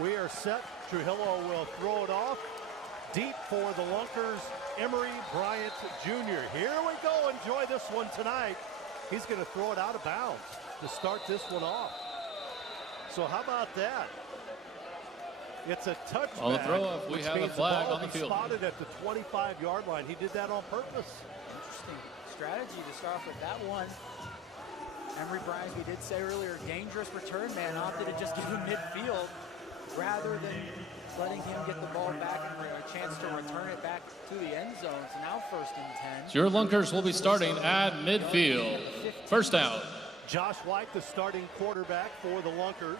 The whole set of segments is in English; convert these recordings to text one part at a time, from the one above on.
We are set. Trujillo will throw it off. Deep for the Lunkers, Emery Bryant Jr. Here we go. Enjoy this one tonight. He's going to throw it out of bounds to start this one off. So how about that? It's a touchback. On the throw-off, we have a flag on the field. Spotted at the 25-yard line. He did that on purpose. Interesting strategy to start off with that one. Emery Bryant, we did say earlier, dangerous return man, opted to just give him midfield rather than letting him get the ball back and a chance to return it back to the end zone. So now 1st and 10. So your Lunkers will be starting at midfield. First down. Josh White, the starting quarterback for the Lunkers.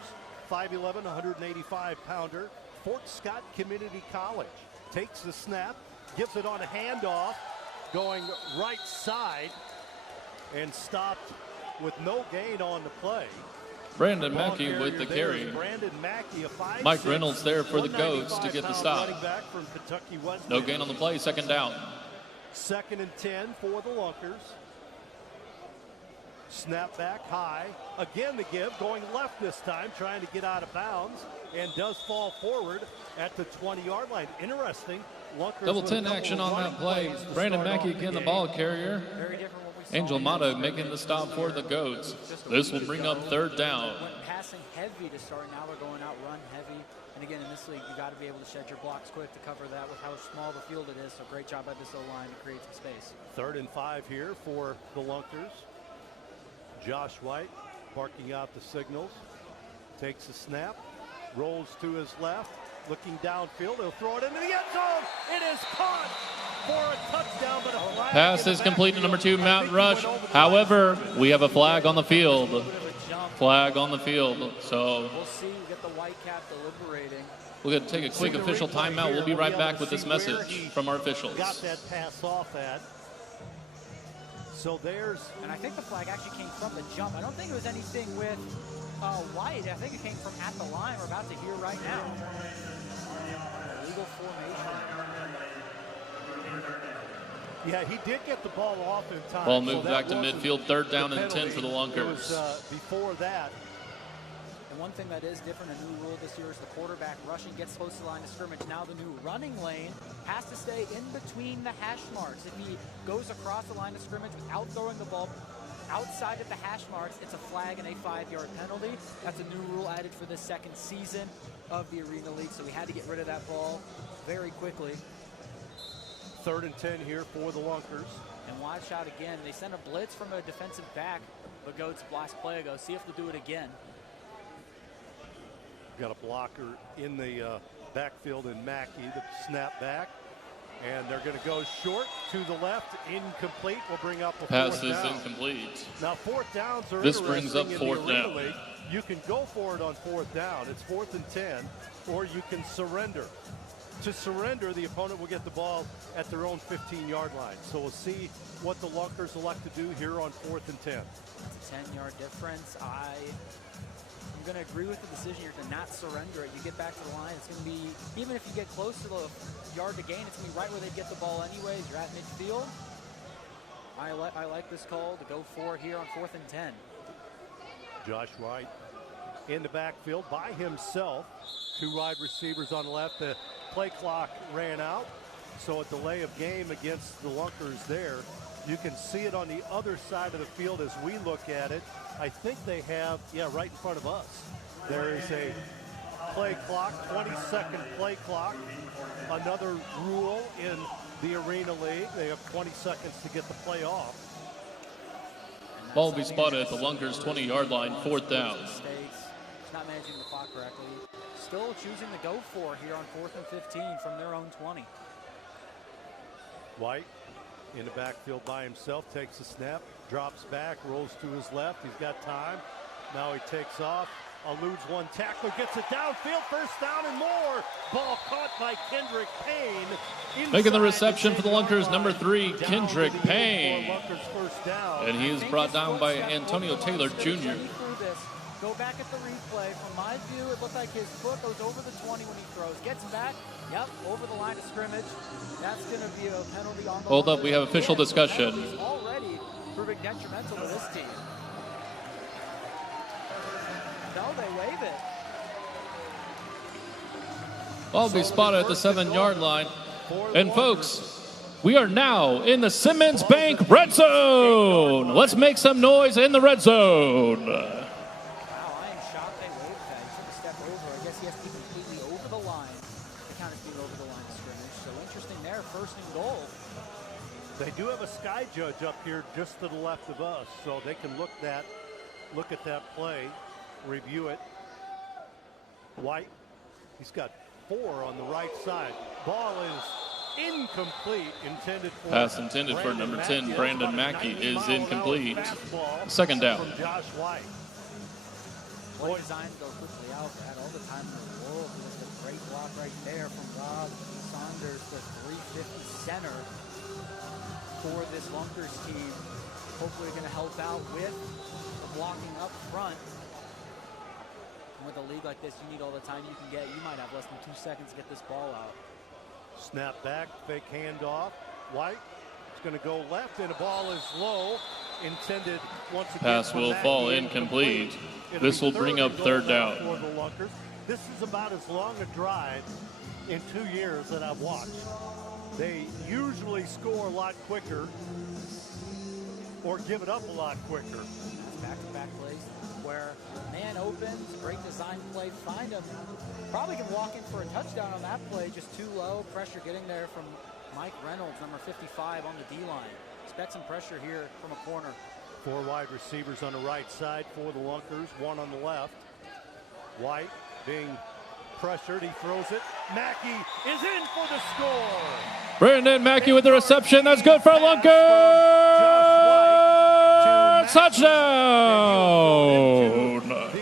5'11", 185-pounder. Fort Scott Community College. Takes the snap, gives it on a handoff, going right side, and stopped with no gain on the play. Brandon Mackey with the carry. Brandon Mackey, a Mike Reynolds there for the Goats to get the stop. From Kentucky Wesleyan. No gain on the play, 2nd down. 2nd and 10 for the Lunkers. Snap back high. Again the give, going left this time, trying to get out of bounds, and does fall forward at the 20-yard line. Interesting. Lunkers Double 10 action on that play. Brandon Mackey again, the ball carrier. Very different what we saw. Angel Mata making the stop for the Goats. This will bring up 3rd down. Went passing heavy to start. Now we're going out run heavy. And again, in this league, you got to be able to shed your blocks quick to cover that with how small the field it is. So great job by this O-line to create some space. 3rd and 5 here for the Lunkers. Josh White barking out the signals. Takes a snap. Rolls to his left. Looking downfield. He'll throw it into the end zone. It is caught for a touchdown, but a flag. Pass is complete to number 2, Matt Rush. However, we have a flag on the field. Flag on the field. So we'll see. We get the white cap deliberating. we're going to take a quick official timeout. We'll be right back with this message from our officials. Got that pass off at. So there's. And I think the flag actually came from the jump. I don't think it was anything with White. I think it came from at the line we're about to hear right now. Legal formation. Yeah, he did get the ball off in time. Ball moved back to midfield, 3rd down and 10 for the Lunkers. Before that. And one thing that is different, a new rule this year is the quarterback rushing gets close to the line of scrimmage. Now the new running lane has to stay in between the hash marks. If he goes across the line of scrimmage without throwing the ball outside of the hash marks, it's a flag and a 5-yard penalty. That's a new rule added for the 2nd season of the Arena League, so we had to get rid of that ball very quickly. 3rd and 10 here for the Lunkers. And watch out again. They sent a blitz from a defensive back, but Goats last play ago. See if they'll do it again. Got a blocker in the backfield in Mackey, the snap back. And they're going to go short to the left, incomplete. Will bring up a 4th down. Pass is incomplete. Now 4th downs are this brings up 4th down. League. You can go for it on 4th down. It's 4th and 10, or you can surrender. To surrender, the opponent will get the ball at their own 15-yard line. So we'll see what the Lunkers elect to do here on 4th and 10. It's a 10-yard difference. I'm going to agree with the decision here to not surrender it. You get back to the line, it's going to be, even if you get close to the yard to gain, it's going to be right where they get the ball anyways. You're at midfield. I like this call to go for it here on 4th and 10. Josh White in the backfield by himself. 2 wide receivers on the left. The play clock ran out, so a delay of game against the Lunkers there. You can see it on the other side of the field as we look at it. I think they have, right in front of us. There is a play clock, 20-second play clock. Another rule in the Arena League. They have 20 seconds to get the play off. Ball will be spotted at the Lunkers 20-yard line, 4th down. Not managing the clock correctly. Still choosing to go for here on 4th and 15 from their own 20. White in the backfield by himself, takes a snap, drops back, rolls to his left. He's got time. Now he takes off, eludes one tackler, gets it downfield, 1st down and more. Ball caught by Kendrick Payne. Making the reception for the Lunkers, number 3, Kendrick Payne. And he is brought down by Antonio Taylor Jr. Go back at the replay. From my view, it looked like his foot goes over the 20 when he throws. Gets back, over the line of scrimmage. That's going to be a penalty on the Hold up, we have official discussion. He's already proving detrimental to this team. No, they waive it. Ball will be spotted at the 7-yard line. And folks, we are now in the Simmons Bank red zone. Let's make some noise in the red zone. Wow, I am shocked they waved that. He took a step over. I guess he has to be completely over the line to count as being over the line of scrimmage. So interesting there, 1st and goal. They do have a sky judge up here just to the left of us, so they can look at that play, review it. White, he's got 4 on the right side. Ball is incomplete, pass intended for number 10, Brandon Mackey, is incomplete. 2nd down. From Josh White. Boy, design go quickly out. Had all the time in the world. Just a great block right there from Rob Saunders, the 350 center for this Lunkers team. Hopefully going to help out with the blocking up front. With a league like this, you need all the time you can get. You might have less than 2 seconds to get this ball out. Snap back, fake handoff. White is going to go left, and the ball is low. Intended once again. Pass will fall incomplete. This will bring up 3rd down. For the Lunkers. This is about as long a drive in 2 years that I've watched. They usually score a lot quicker or give it up a lot quicker. Back-to-back plays where man opens, great design play, find him. Probably can walk in for a touchdown on that play, just too low. Pressure getting there from Mike Reynolds, number 55 on the D-line. Expect some pressure here from a corner. 4 wide receivers on the right side for the Lunkers, 1 on the left. White being pressured, he throws it. Mackey is in for the score. Brandon Mackey with the reception. That's good for Lunkers. Touchdown. The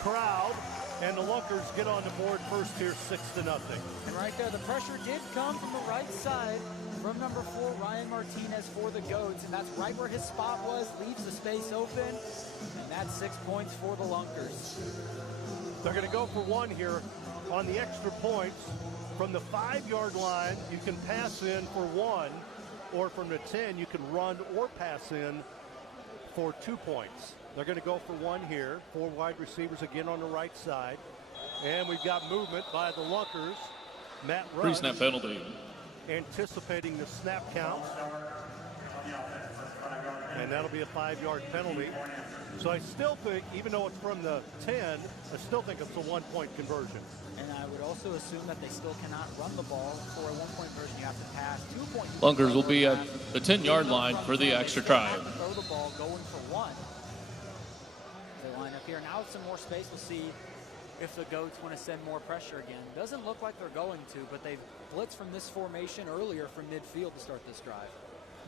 crowd and the Lunkers get on the board first here, 6-0. And right there, the pressure did come from the right side from number 4, Ryan Martinez for the Goats. And that's right where his spot was, leaves the space open. And that's 6 points for the Lunkers. They're going to go for 1 here on the extra points. From the 5-yard line, you can pass in for 1, or from the 10, you can run or pass in for 2 points. They're going to go for 1 here. 4 wide receivers again on the right side. And we've got movement by the Lunkers. Matt Rush pre-snap penalty. Anticipating the snap count. And that'll be a 5-yard penalty. So I still think, even though it's from the 10, I still think it's a 1-point conversion. And I would also assume that they still cannot run the ball. For a 1-point conversion, you have to pass. 2 points. Lunkers will be at the 10-yard line for the extra try. Throw the ball going for 1. They line up here. Now with some more space, we'll see if the Goats want to send more pressure again. Doesn't look like they're going to, but they've blitzed from this formation earlier from midfield to start this drive.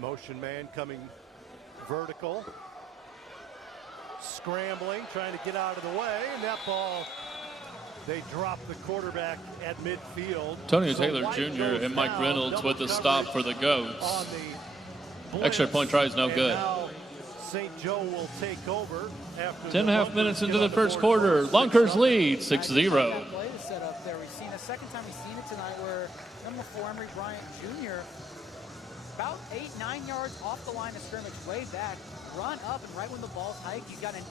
Motion man coming vertical. Scrambling, trying to get out of the way, and that ball, they drop the quarterback at midfield. Antonio Taylor Jr. and Mike Reynolds with the stop for the Goats. Extra point try is no good. St. Joe will take over after 10.5 minutes into the first quarter. Lunkers lead 6-0. Play to set up there. We've seen a second time we've seen it tonight where number 4 Emery Bryant Jr. about 8-9 yards off the line of scrimmage, way back, run up, and right when the ball's hiked, he's got an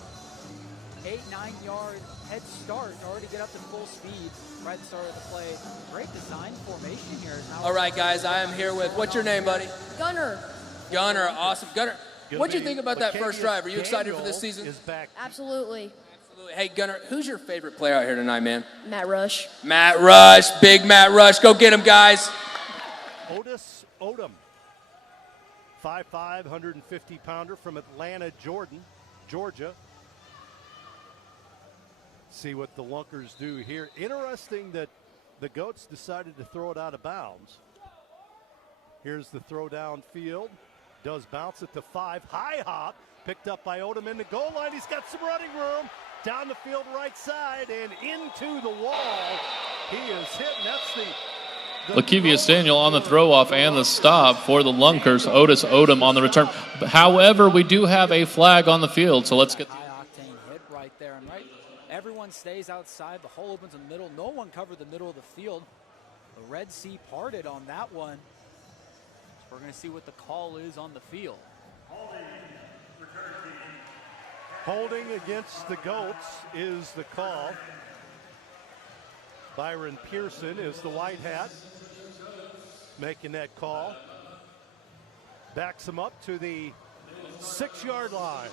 8-9 yard head start in order to get up to full speed right at the start of the play. Great design formation here. All right, guys, I am here with, what's your name, buddy? Gunner. Gunner, awesome. Gunner, what'd you think about that first drive? Are you excited for this season? Absolutely. Absolutely. Hey, Gunner, who's your favorite player out here tonight, man? Matt Rush. Matt Rush, big Matt Rush. Go get him, guys. Otis Odom, 5'5", 150-pounder from Atlanta, Georgia. See what the Lunkers do here. Interesting that the Goats decided to throw it out of bounds. Here's the throw downfield. Does bounce at the 5. High hop. Picked up by Odom in the goal line. He's got some running room. Down the field right side and into the wall. He is hit, and that's the Lakevius Daniel on the throw-off and the stop for the Lunkers. Otis Odom on the return. However, we do have a flag on the field, so let's get... High-octane hit right there, and right, everyone stays outside. The hole opens in the middle. No one covered the middle of the field. The Red Sea parted on that one. So we're going to see what the call is on the field. Holding against the Goats is the call Byron Pearson is the white hat making that call. Backs him up to the 6-yard line.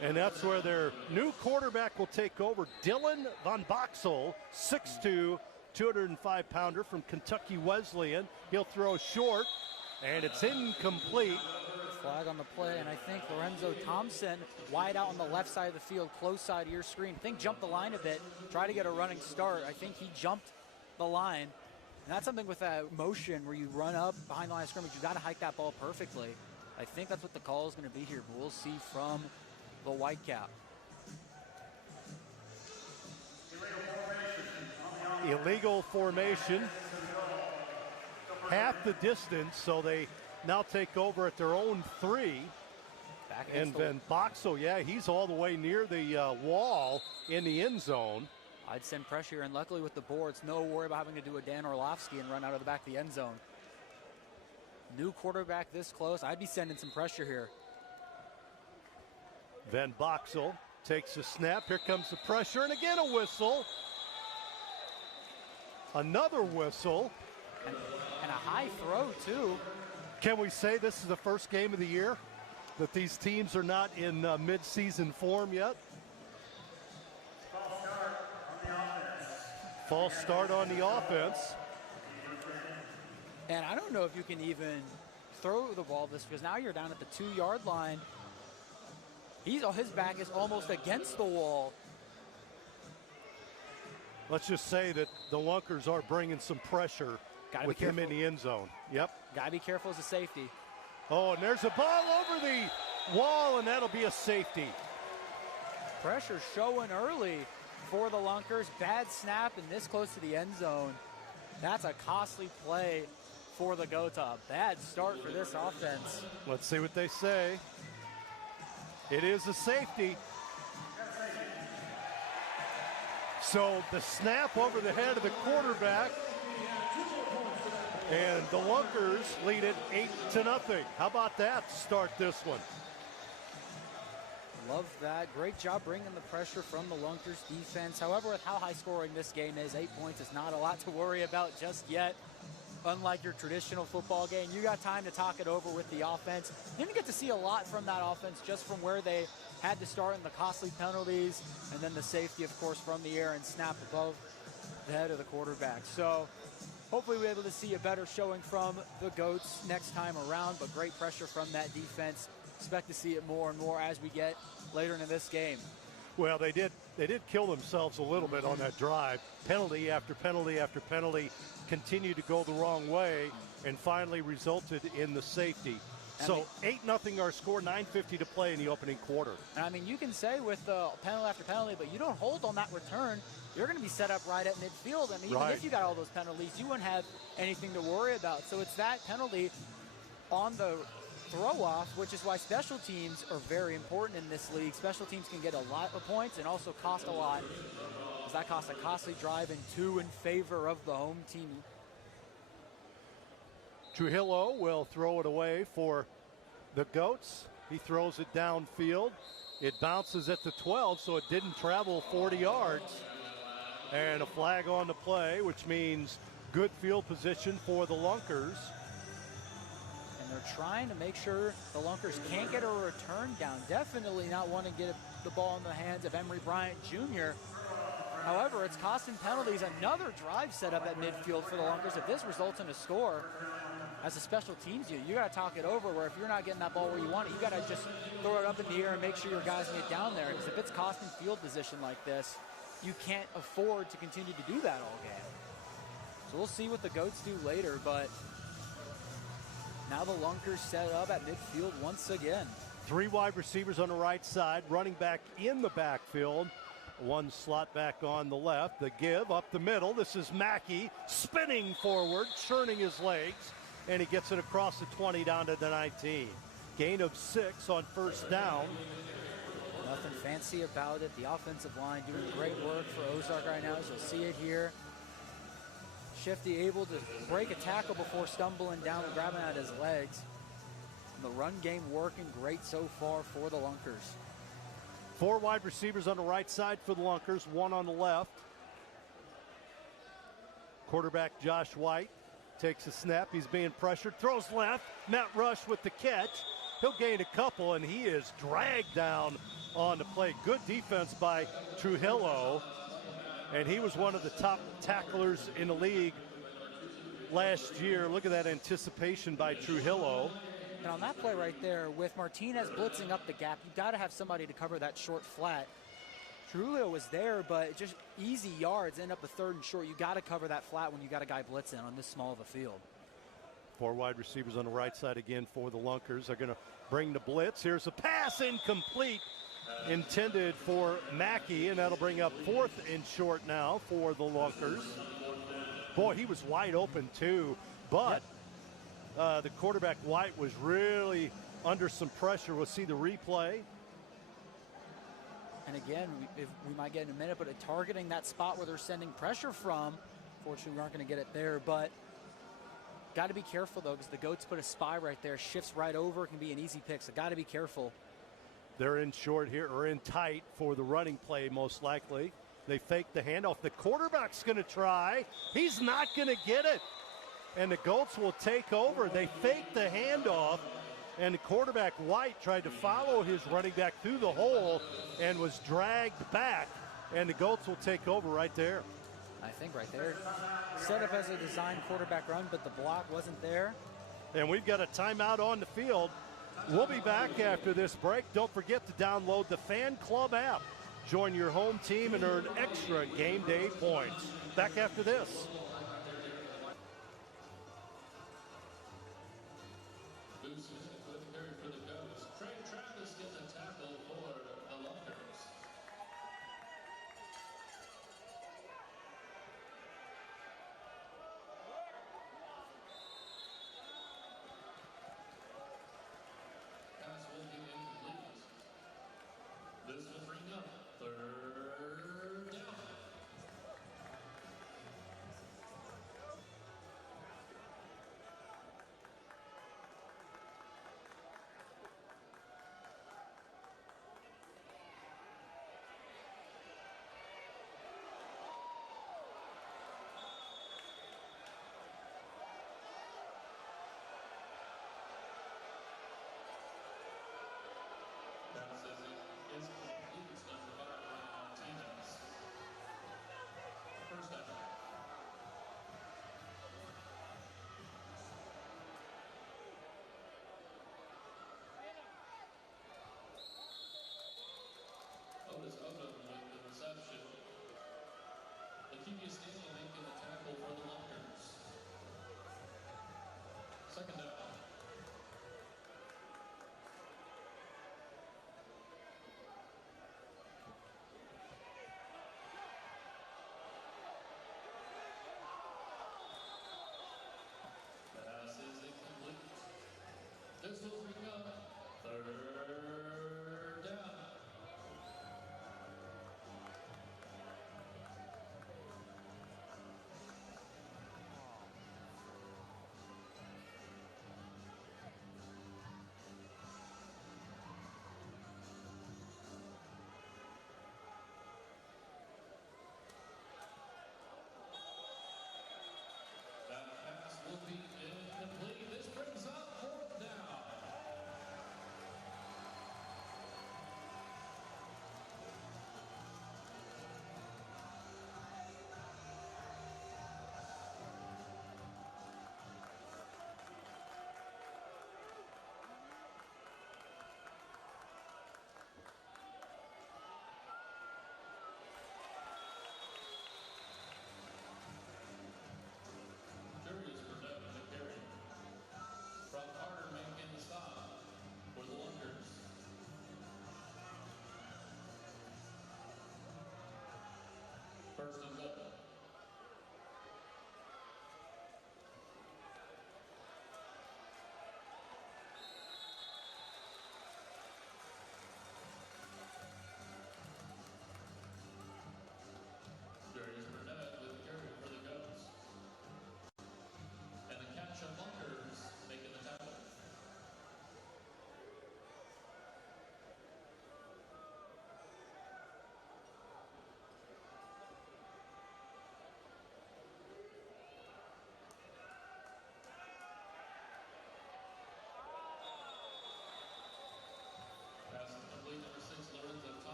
And that's where their new quarterback will take over. Dylan Von Boxel, 6'2", 205-pounder from Kentucky Wesleyan. He'll throw short, and it's incomplete. Flag on the play, and I think Lorenzo Thompson, wide out on the left side of the field, close side of your screen. I think jumped the line a bit, try to get a running start. I think he jumped the line. And that's something with that motion where you run up behind the line of scrimmage. You got to hike that ball perfectly. I think that's what the call is going to be here, but we'll see from the Whitecap. Illegal formation. Half the distance, so they now take over at their own 3. And then Boxel, yeah, he's all the way near the wall in the end zone. I'd send pressure, and luckily with the boards, no worry about having to do a Dan Orlovsky and run out of the back of the end zone. New quarterback this close, I'd be sending some pressure here. Van Boxel takes a snap. Here comes the pressure, and again a whistle. Another whistle. And a high throw, too. Can we say this is the first game of the year? That these teams are not in mid-season form yet? False start on the offense. And I don't know if you can even throw the ball this, because now you're down at the 2-yard line. His back is almost against the wall. Let's just say that the Lunkers are bringing some pressure with him in the end zone. Yep. Gotta be careful as a safety. Oh, and there's a ball over the wall, and that'll be a safety. Pressure showing early for the Lunkers. Bad snap and this close to the end zone. That's a costly play for the Goats. A bad start for this offense. Let's see what they say. It is a safety. So the snap over the head of the quarterback, and the Lunkers lead it 8-0. How about that to start this one? Love that. Great job bringing the pressure from the Lunkers defense. However, with how high scoring this game is, 8 points is not a lot to worry about just yet. Unlike your traditional football game, you got time to talk it over with the offense. You didn't get to see a lot from that offense just from where they had to start in the costly penalties, and then the safety, of course, from the air and snap above the head of the quarterback. So hopefully we're able to see a better showing from the Goats next time around, but great pressure from that defense. Expect to see it more and more as we get later into this game. Well, they did kill themselves a little bit on that drive. Penalty after penalty after penalty continued to go the wrong way and finally resulted in the safety. So 8-0 our score, 9:50 to play in the opening quarter. And I mean, you can say with penalty after penalty, but you don't hold on that return, you're going to be set up right at midfield. And even if you got all those penalties, you wouldn't have anything to worry about. So it's that penalty on the throw-off, which is why special teams are very important in this league. Special teams can get a lot of points and also cost a lot, because that costs a costly drive and 2 in favor of the home team. Trujillo will throw it away for the Goats. He throws it downfield. It bounces at the 12, so it didn't travel 40 yards. And a flag on the play, which means good field position for the Lunkers. And they're trying to make sure the Lunkers can't get a return down. Definitely not wanting to get the ball in the hands of Emory Bryant Jr. However, it's costing penalties. Another drive set up at midfield for the Lunkers. If this results in a score, as a special teams you got to talk it over, where if you're not getting that ball where you want it, you got to just throw it up in the air and make sure your guys get down there. Because if it's costing field position like this, you can't afford to continue to do that all game. So we'll see what the Goats do later, but now the Lunkers set up at midfield once again. 3 wide receivers on the right side, running back in the backfield. 1 slot back on the left. The give up the middle. This is Mackey spinning forward, churning his legs, and he gets it across the 20 down to the 19. Gain of 6 on first down. Nothing fancy about it. The offensive line doing great work for Ozark right now, as you'll see it here. Shifty able to break a tackle before stumbling down and grabbing at his legs. And the run game working great so far for the Lunkers. 4 wide receivers on the right side for the Lunkers, 1 on the left. Quarterback Josh White takes a snap. He's being pressured, throws left. Matt Rush with the catch. He'll gain a couple, and he is dragged down on the play. Good defense by Trujillo, and he was one of the top tacklers in the league last year. Look at that anticipation by Trujillo. And on that play right there, with Martinez blitzing up the gap, you've got to have somebody to cover that short flat. Trujillo was there, but just easy yards, end up a 3rd and short. You got to cover that flat when you got a guy blitzing on this small of a field. 4 wide receivers on the right side again for the Lunkers. They're going to bring the blitz. Here's a pass incomplete, intended for Mackey, and that'll bring up 4th and short now for the Lunkers. Boy, he was wide open too, but the quarterback White was really under some pressure. We'll see the replay. And again, we might get in a minute, but targeting that spot where they're sending pressure from, fortunately we aren't going to get it there, but got to be careful though, because the Goats put a spy right there, shifts right over, can be an easy pick, so got to be careful. They're in short here, or in tight for the running play most likely. They fake the handoff. The quarterback's going to try. He's not going to get it. And the Goats will take over. They fake the handoff, and the quarterback White tried to follow his running back through the hole and was dragged back, and the Goats will take over right there. I think right there. Set up as a design quarterback run, but the block wasn't there. And we've got a timeout on the field. We'll be back after this break. Don't forget to download the Fanclb app. Join your home team and earn extra game day points. Back after this.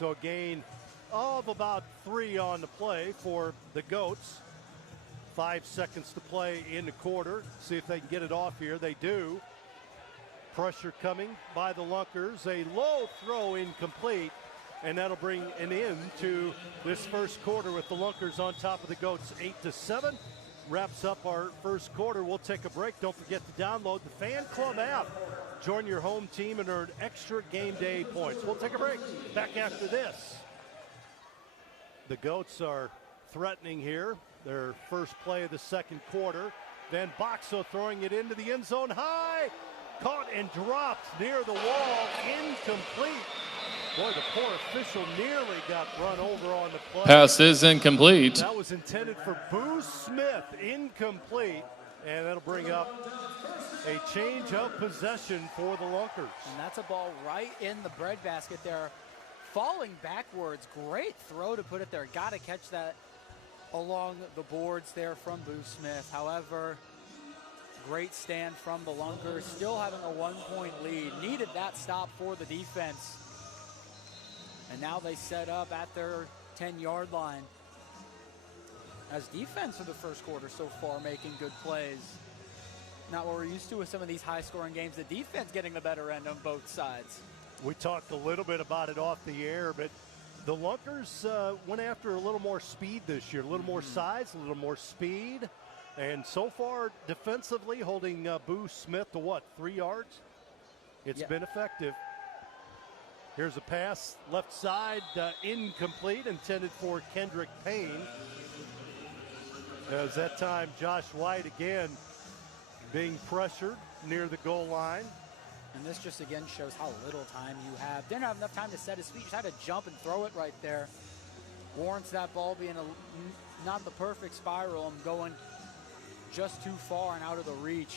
So a gain of about 3 on the play for the Goats. 5 seconds to play in the quarter. See if they can get it off here. They do. Pressure coming by the Lunkers. A low throw incomplete. And that'll bring an end to this first quarter with the Lunkers on top of the Goats 8-7. Wraps up our first quarter. We'll take a break. Don't forget to download the Fanclb app. Join your home team and earn extra game day points. We'll take a break. Back after this. The Goats are threatening here. Their first play of the second quarter. Van Boxel throwing it into the end zone high. Caught and dropped near the wall. Incomplete. Boy, the poor official nearly got run over on the play. Pass is incomplete. That was intended for Boo Smith. Incomplete. And that'll bring up a change of possession for the Lunkers. And that's a ball right in the breadbasket there. Falling backwards. Great throw to put it there. Got to catch that along the boards there from Boo Smith. However, great stand from the Lunkers. Still having a 1-point lead. Needed that stop for the defense. And now they set up at their 10-yard line. As defense for the first quarter so far making good plays. Not what we're used to with some of these high-scoring games. The defense getting the better end on both sides. We talked a little bit about it off the air, but the Lunkers went after a little more speed this year. A little more size, a little more speed. And so far, defensively, holding Boo Smith to what, 3 yards? It's been effective. Here's a pass, left side, incomplete, intended for Kendrick Payne. As that time, Josh White again being pressured near the goal line. And this just again shows how little time you have. Didn't have enough time to set his feet, just had to jump and throw it right there. Warrants that ball being not the perfect spiral and going just too far and out of the reach.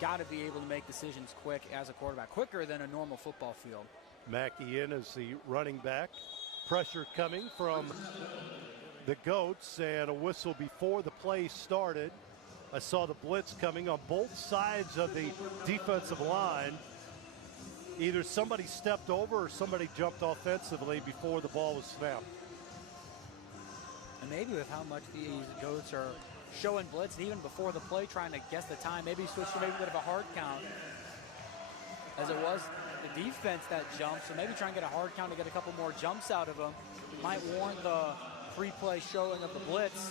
Got to be able to make decisions quick as a quarterback, quicker than a normal football field. Mackey in as the running back. Pressure coming from the Goats and a whistle before the play started. I saw the blitz coming on both sides of the defensive line. Either somebody stepped over or somebody jumped offensively before the ball was snapped. And maybe with how much these Goats are showing blitz, and even before the play, trying to guess the time, maybe switch to maybe a bit of a hard count, as it was the defense that jumped. So maybe try and get a hard count to get a couple more jumps out of them. Might warrant the free play showing of the blitz.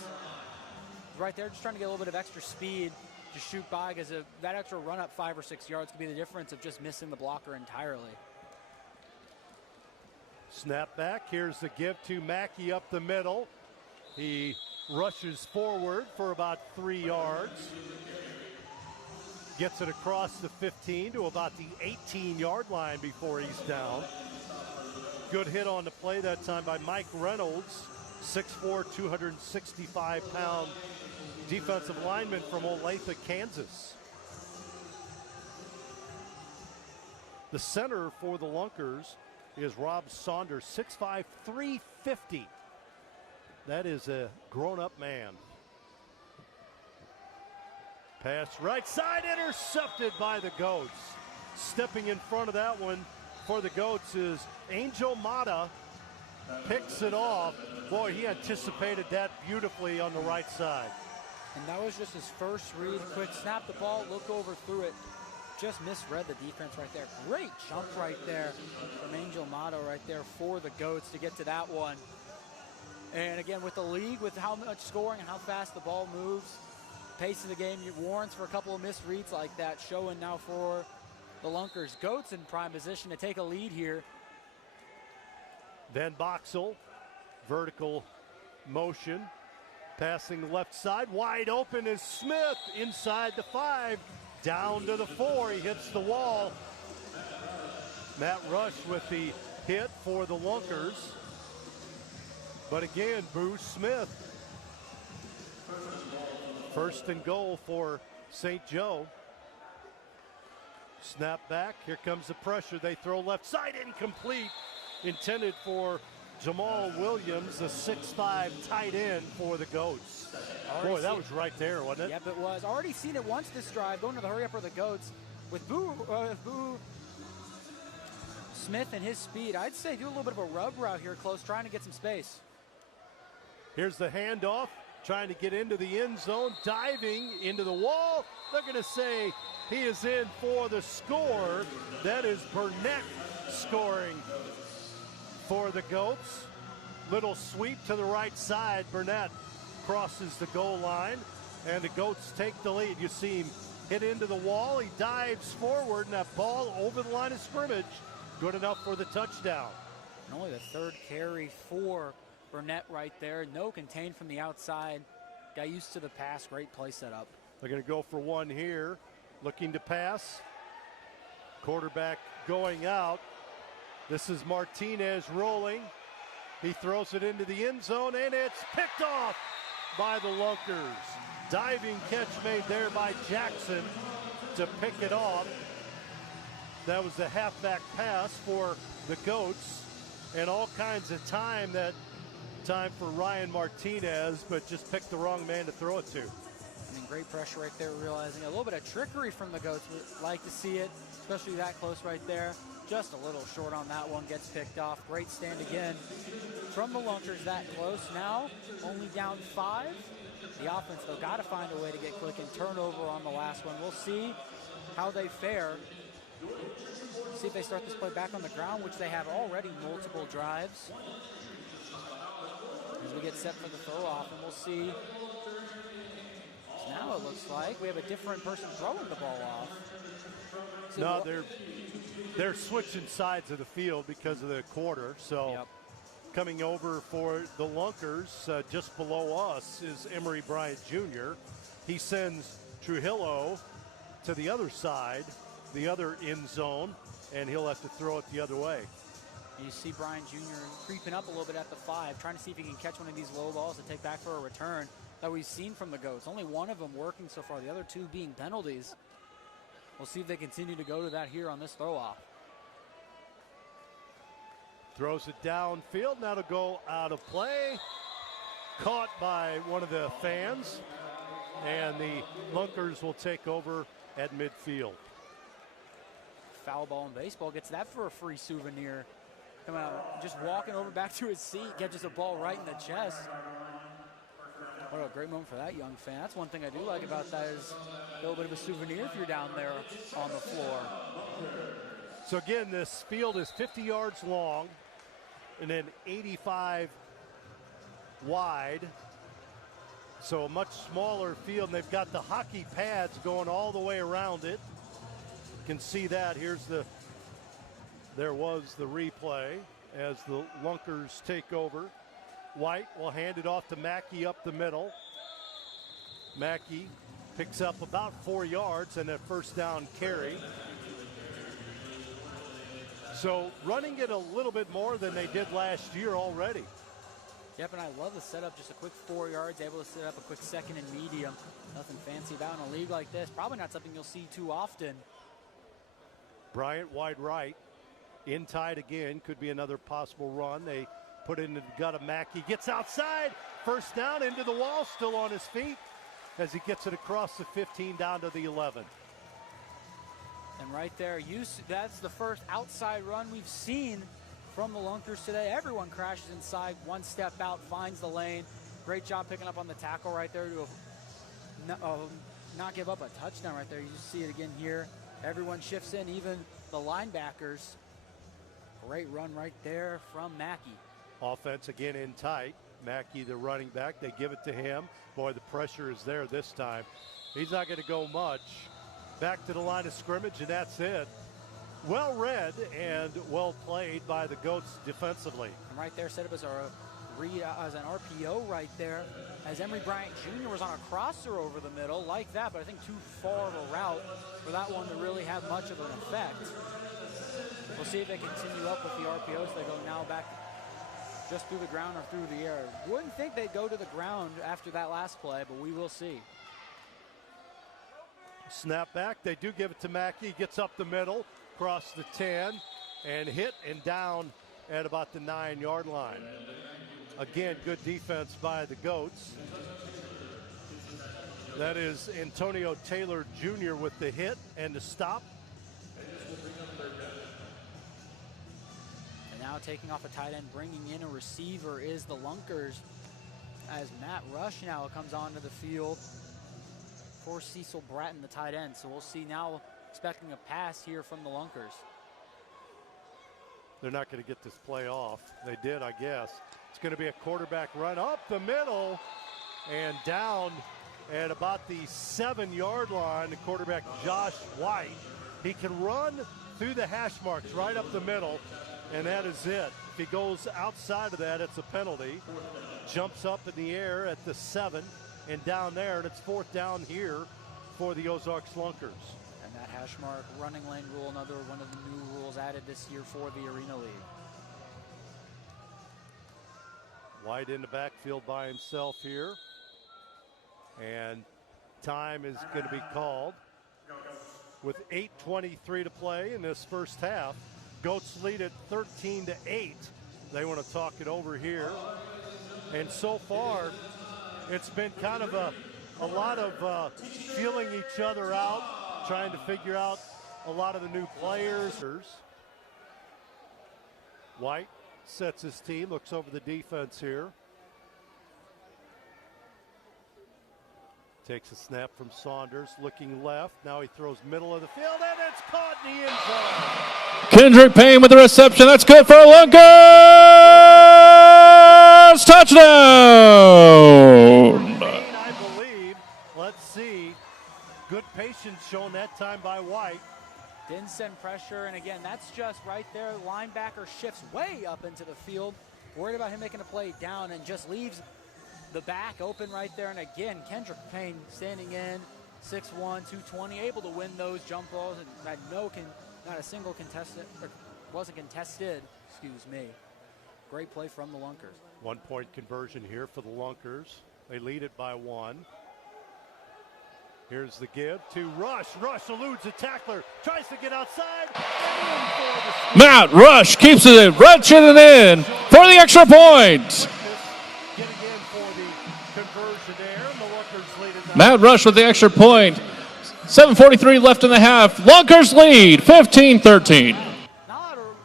Right there, just trying to get a little bit of extra speed to shoot by, because that extra run up 5 or 6 yards could be the difference of just missing the blocker entirely. Snap back. Here's the give to Mackey up the middle. He rushes forward for about 3 yards. Gets it across the 15 to about the 18-yard line before he's down. Good hit on the play that time by Mike Reynolds, 6'4", 265-pound defensive lineman from Olathe, Kansas. The center for the Lunkers is Rob Saunders, 6'5", 350. That is a grown-up man. Pass right side, intercepted by the Goats. Stepping in front of that one for the Goats is Angel Mata. Picks it off. Boy, he anticipated that beautifully on the right side. And that was just his first read. Quick snap the ball, look over through it. Just misread the defense right there. Great jump right there from Angel Mata right there for the Goats to get to that one. And again, with the league, with how much scoring and how fast the ball moves, pace of the game warrants for a couple of misreads like that, showing now for the Lunkers. Goats in prime position to take a lead here. Van Boxel, vertical motion, passing left side, wide open is Smith inside the 5, down to the 4. He hits the wall. Matt Rush with the hit for the Lunkers. But again, Boo Smith. First and goal for St. Joe. Snap back. Here comes the pressure. They throw left side, incomplete. Intended for Jamal Williams, the 6'5" tight end for the Goats. Boy, that was right there, wasn't it? Yep, it was. Already seen it once this drive, going to the hurry up for the Goats. With Boo Smith and his speed, I'd say do a little bit of a rub route here close, trying to get some space. Here's the handoff, trying to get into the end zone, diving into the wall. They're going to say he is in for the score. That is Burnett scoring for the Goats. Little sweep to the right side. Burnett crosses the goal line, and the Goats take the lead. You see him hit into the wall. He dives forward, and that ball over the line of scrimmage. Good enough for the touchdown. And only the third carry for Burnett right there. No contain from the outside. Got used to the pass. Great play setup. They're going to go for one here. Looking to pass. Quarterback going out. This is Martinez rolling. He throws it into the end zone, and it's picked off by the Lunkers. Diving catch made there by Jackson to pick it off. That was the halfback pass for the Goats, and all kinds of time for Ryan Martinez, but just picked the wrong man to throw it to. I mean, great pressure right there, realizing a little bit of trickery from the Goats. We'd like to see it, especially that close right there. Just a little short on that one, gets picked off. Great stand again from the Lunkers that close. Now only down 5. The offense, though, got to find a way to get quick and turnover on the last one. We'll see how they fare. See if they start this play back on the ground, which they have already multiple drives. As we get set for the throw off, and we'll see. So now it looks like we have a different person throwing the ball off. So no, they're switching sides of the field because of the quarter. So yep. Coming over for the Lunkers, just below us, is Emory Bryant Jr. He sends Trujillo to the other side, the other end zone, and he'll have to throw it the other way. You see Bryant Jr. creeping up a little bit at the 5, trying to see if he can catch one of these low balls to take back for a return that we've seen from the Goats. Only one of them working so far, the other 2 being penalties. We'll see if they continue to go to that here on this throw-off. Throws it downfield, now to go out of play. Caught by one of the fans, and the Lunkers will take over at midfield. Foul ball in baseball, gets that for a free souvenir. Coming out, just walking over back to his seat, catches a ball right in the chest. What a great moment for that young fan. That's one thing I do like about that, is a little bit of a souvenir if you're down there on the floor. So again, this field is 50 yards long and then 85 wide. So a much smaller field, and they've got the hockey pads going all the way around it. You can see that. There was the replay as the Lunkers take over. White will hand it off to Mackey up the middle. Mackey picks up about 4 yards and a first down carry. So running it a little bit more than they did last year already. Yep, and I love the setup, just a quick 4 yards, able to set up a quick second and medium. Nothing fancy about in a league like this. Probably not something you'll see too often. Bryant wide right, in tight again, could be another possible run. They put it in the gut of Mackey, gets outside, first down into the wall, still on his feet as he gets it across the 15 down to the 11. And right there, that's the first outside run we've seen from the Lunkers today. Everyone crashes inside, one step out, finds the lane. Great job picking up on the tackle right there to not give up a touchdown right there. You just see it again here. Everyone shifts in, even the linebackers. Great run right there from Mackey. Offense again in tight. Mackey, the running back, they give it to him. Boy, the pressure is there this time. He's not going to go much. Back to the line of scrimmage, and that's it. Well read and well played by the Goats defensively. And right there, set up as an RPO right there, as Emory Bryant Jr. was on a crosser over the middle like that, but I think too far of a route for that one to really have much of an effect. We'll see if they continue up with the RPOs. They go now back just through the ground or through the air. Wouldn't think they'd go to the ground after that last play, but we will see. Snap back, they do give it to Mackey, gets up the middle, across the 10, and hit and down at about the 9-yard line. Again, good defense by the Goats. That is Antonio Taylor Jr. with the hit and the stop. now taking off a tight end, bringing in a receiver is the Lunkers, as Matt Rush now comes onto the field for Cecil Bratton, the tight end. So we'll see now, expecting a pass here from the Lunkers. They're not going to get this play off. They did, I guess. It's going to be a quarterback run up the middle and down at about the 7-yard line. The quarterback, Josh White. He can run through the hash marks right up the middle, and that is it. If he goes outside of that, it's a penalty. Jumps up in the air at the 7 and down there, and it's 4th down here for the Ozarks Lunkers. And that hash mark running lane rule, another one of the new rules added this year for the Arena League. White in the backfield by himself here. And time is going to be called with 8:23 to play in this first half. Goats lead at 13-8. They want to talk it over here. And so far, it's been kind of a lot of feeling each other out, trying to figure out a lot of the new players. White sets his team, looks over the defense here. Takes a snap from Saunders, looking left. Now he throws middle of the field, and it's caught in the end zone. Kendrick Payne with the reception. That's good for Lunkers. Touchdown. Payne, I believe. Let's see. Good patience shown that time by White. Didn't send pressure, and again, that's just right there. Linebacker shifts way up into the field. Worried about him making a play down, and just leaves the back open right there. And again, Kendrick Payne standing in, 6'1", 220, able to win those jump balls, and had not a single contested, or wasn't contested, excuse me. Great play from the Lunkers. 1-point conversion here for the Lunkers. They lead it by 1. Here's the give to Rush. Rush eludes the tackler, tries to get outside. Matt Rush keeps it wrenching it in for the extra point. Matt Rush with the extra point. 7:43 left in the half. Lunkers lead 15-13. Not a room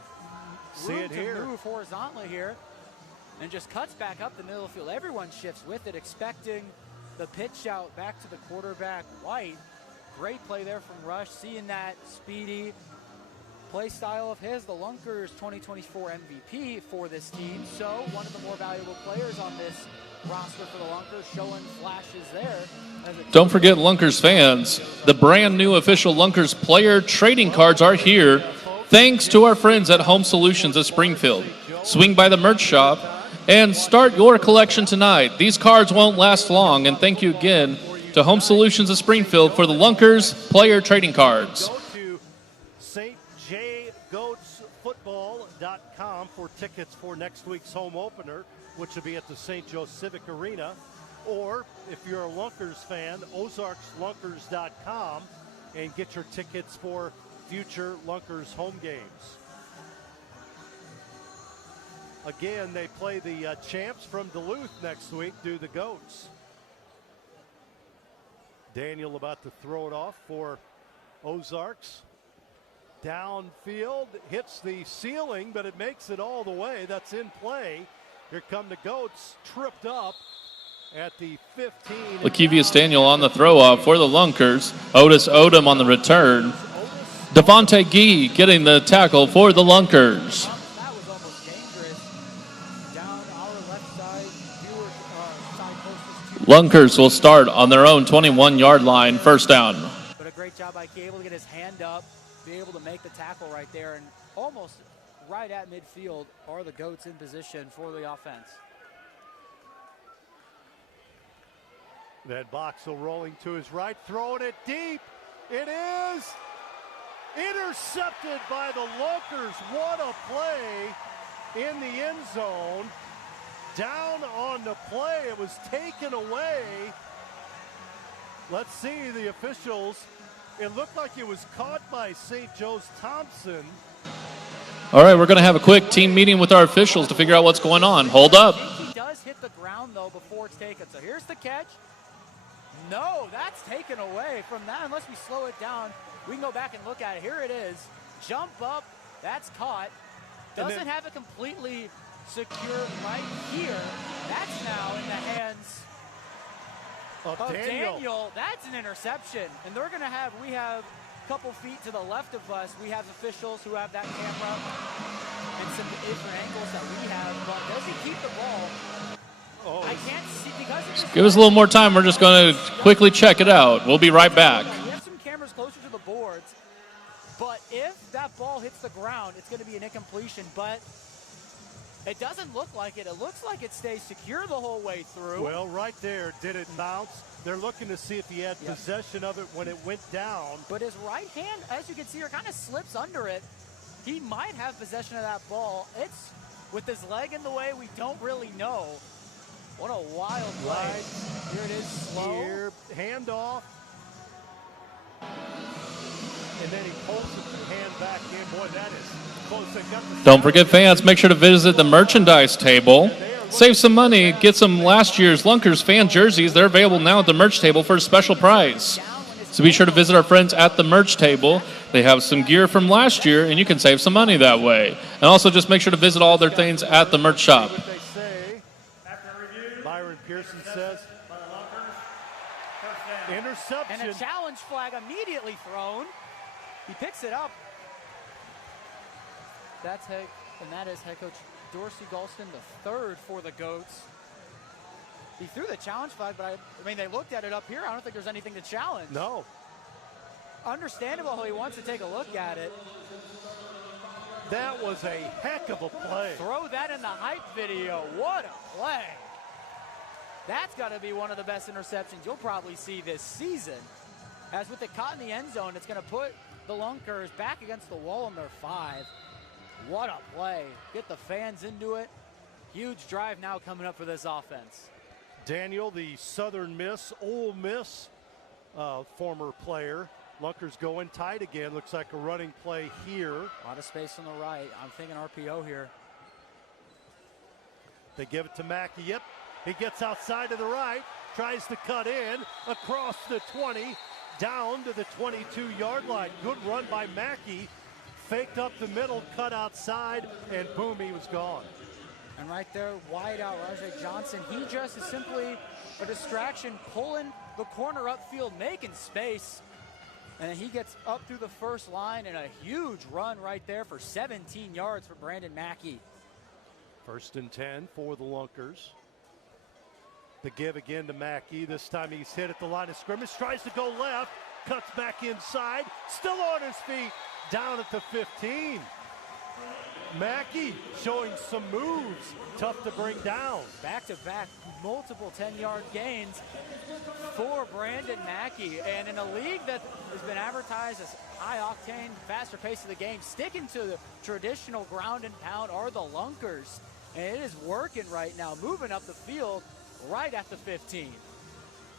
to move horizontally here, and just cuts back up the middle of the field. Everyone shifts with it, expecting the pitch out back to the quarterback, White. Great play there from Rush, seeing that speedy play style of his. The Lunkers 2024 MVP for this team, so one of the more valuable players on this roster for the Lunkers, showing flashes there. Don't forget, Lunkers fans, the brand new official Lunkers player trading cards are here thanks to our friends at Home Solutions of Springfield. Swing by the merch shop and start your collection tonight. These cards won't last long, and thank you again to Home Solutions of Springfield for the Lunkers player trading cards. Go to stjgoatsfootball.com for tickets for next week's home opener, which will be at the St. Joe Civic Arena. Or if you're a Lunkers fan, OzarksLunkers.com, and get your tickets for future Lunkers home games. Again, they play the champs from Duluth next week, do the Goats. Daniel about to throw it off for Ozarks. Downfield, hits the ceiling, but it makes it all the way. That's in play. Here come the Goats, tripped up at the 15. Lakevius Daniel on the throw-off for the Lunkers. Otis Odom on the return. Devontae Gee getting the tackle for the Lunkers. That was almost dangerous. Down our left side, side post. Lunkers will start on their own 21-yard line, first down. But a great job by Key, able to get his hand up, be able to make the tackle right there, and almost right at midfield are the Goats in position for the offense. That Boxel rolling to his right, throwing it deep. It is intercepted by the Lunkers. What a play in the end zone. Down on the play, it was taken away. Let's see the officials. It looked like it was caught by St. Joe's Thompson. All right, we're going to have a quick team meeting with our officials to figure out what's going on. Hold up. He does hit the ground, though, before it's taken. So here's the catch. No, that's taken away from that. Unless we slow it down, we can go back and look at it. Here it is. Jump up. That's caught. Doesn't have it completely secure right here. That's now in the hands of Daniel. That's an interception. And they're going to have, we have a couple feet to the left of us, we have officials who have that camera and some different angles that we have. But does he keep the ball? Oh, I can't see because of this. Give us a little more time. We're just going to quickly check it out. We'll be right back. We have some cameras closer to the boards. But if that ball hits the ground, it's going to be an incompletion. But it doesn't look like it. It looks like it stays secure the whole way through. Well, right there, did it bounce? They're looking to see if he had possession of it when it went down. But his right hand, as you can see here, kind of slips under it. He might have possession of that ball. It's with his leg in the way, we don't really know. What a wild play. Right. Here it is, slow. Here, handoff. And then he pulls the hand back in. Boy, that is close. They got the Don't forget, fans, make sure to visit the merchandise table. Save some money. Get some last year's Lunkers fan jerseys. They're available now at the merch table for a special price. So be sure to visit our friends at the merch table. They have some gear from last year, and you can save some money that way. And also just make sure to visit all their things at the merch shop. What they say. Byron Pearson says interception. And a challenge flag immediately thrown. He picks it up. That is head coach Dorsey Galston, the third for the Goats. He threw the challenge flag, but I mean, they looked at it up here. I don't think there's anything to challenge. No. Understandable how he wants to take a look at it. That was a heck of a play. Throw that in the hype video. What a play. That's got to be one of the best interceptions you'll probably see this season. As with it caught in the end zone, it's going to put the Lunkers back against the wall on their 5. What a play. Get the fans into it. Huge drive now coming up for this offense. Daniel, the Southern Miss, Ole Miss former player. Lunkers going tight again. Looks like a running play here. A lot of space on the right. I'm thinking RPO here. They give it to Mackey. Yep, he gets outside to the right. Tries to cut in across the 20. Down to the 22-yard line. Good run by Mackey. Faked up the middle, cut outside, and boom, he was gone. And right there, wide out, Rajay Johnson. He just is simply a distraction, pulling the corner upfield, making space. And then he gets up through the first line, and a huge run right there for 17 yards for Brandon Mackey. 1st and 10 for the Lunkers. The give again to Mackey. This time he's hit at the line of scrimmage. Tries to go left. Cuts back inside. Still on his feet. Down at the 15. Mackey showing some moves. Tough to bring down. Back-to-back, multiple 10-yard gains for Brandon Mackey. And in a league that has been advertised as high-octane, faster pace of the game, sticking to the traditional ground and pound are the Lunkers. And it is working right now, moving up the field right at the 15.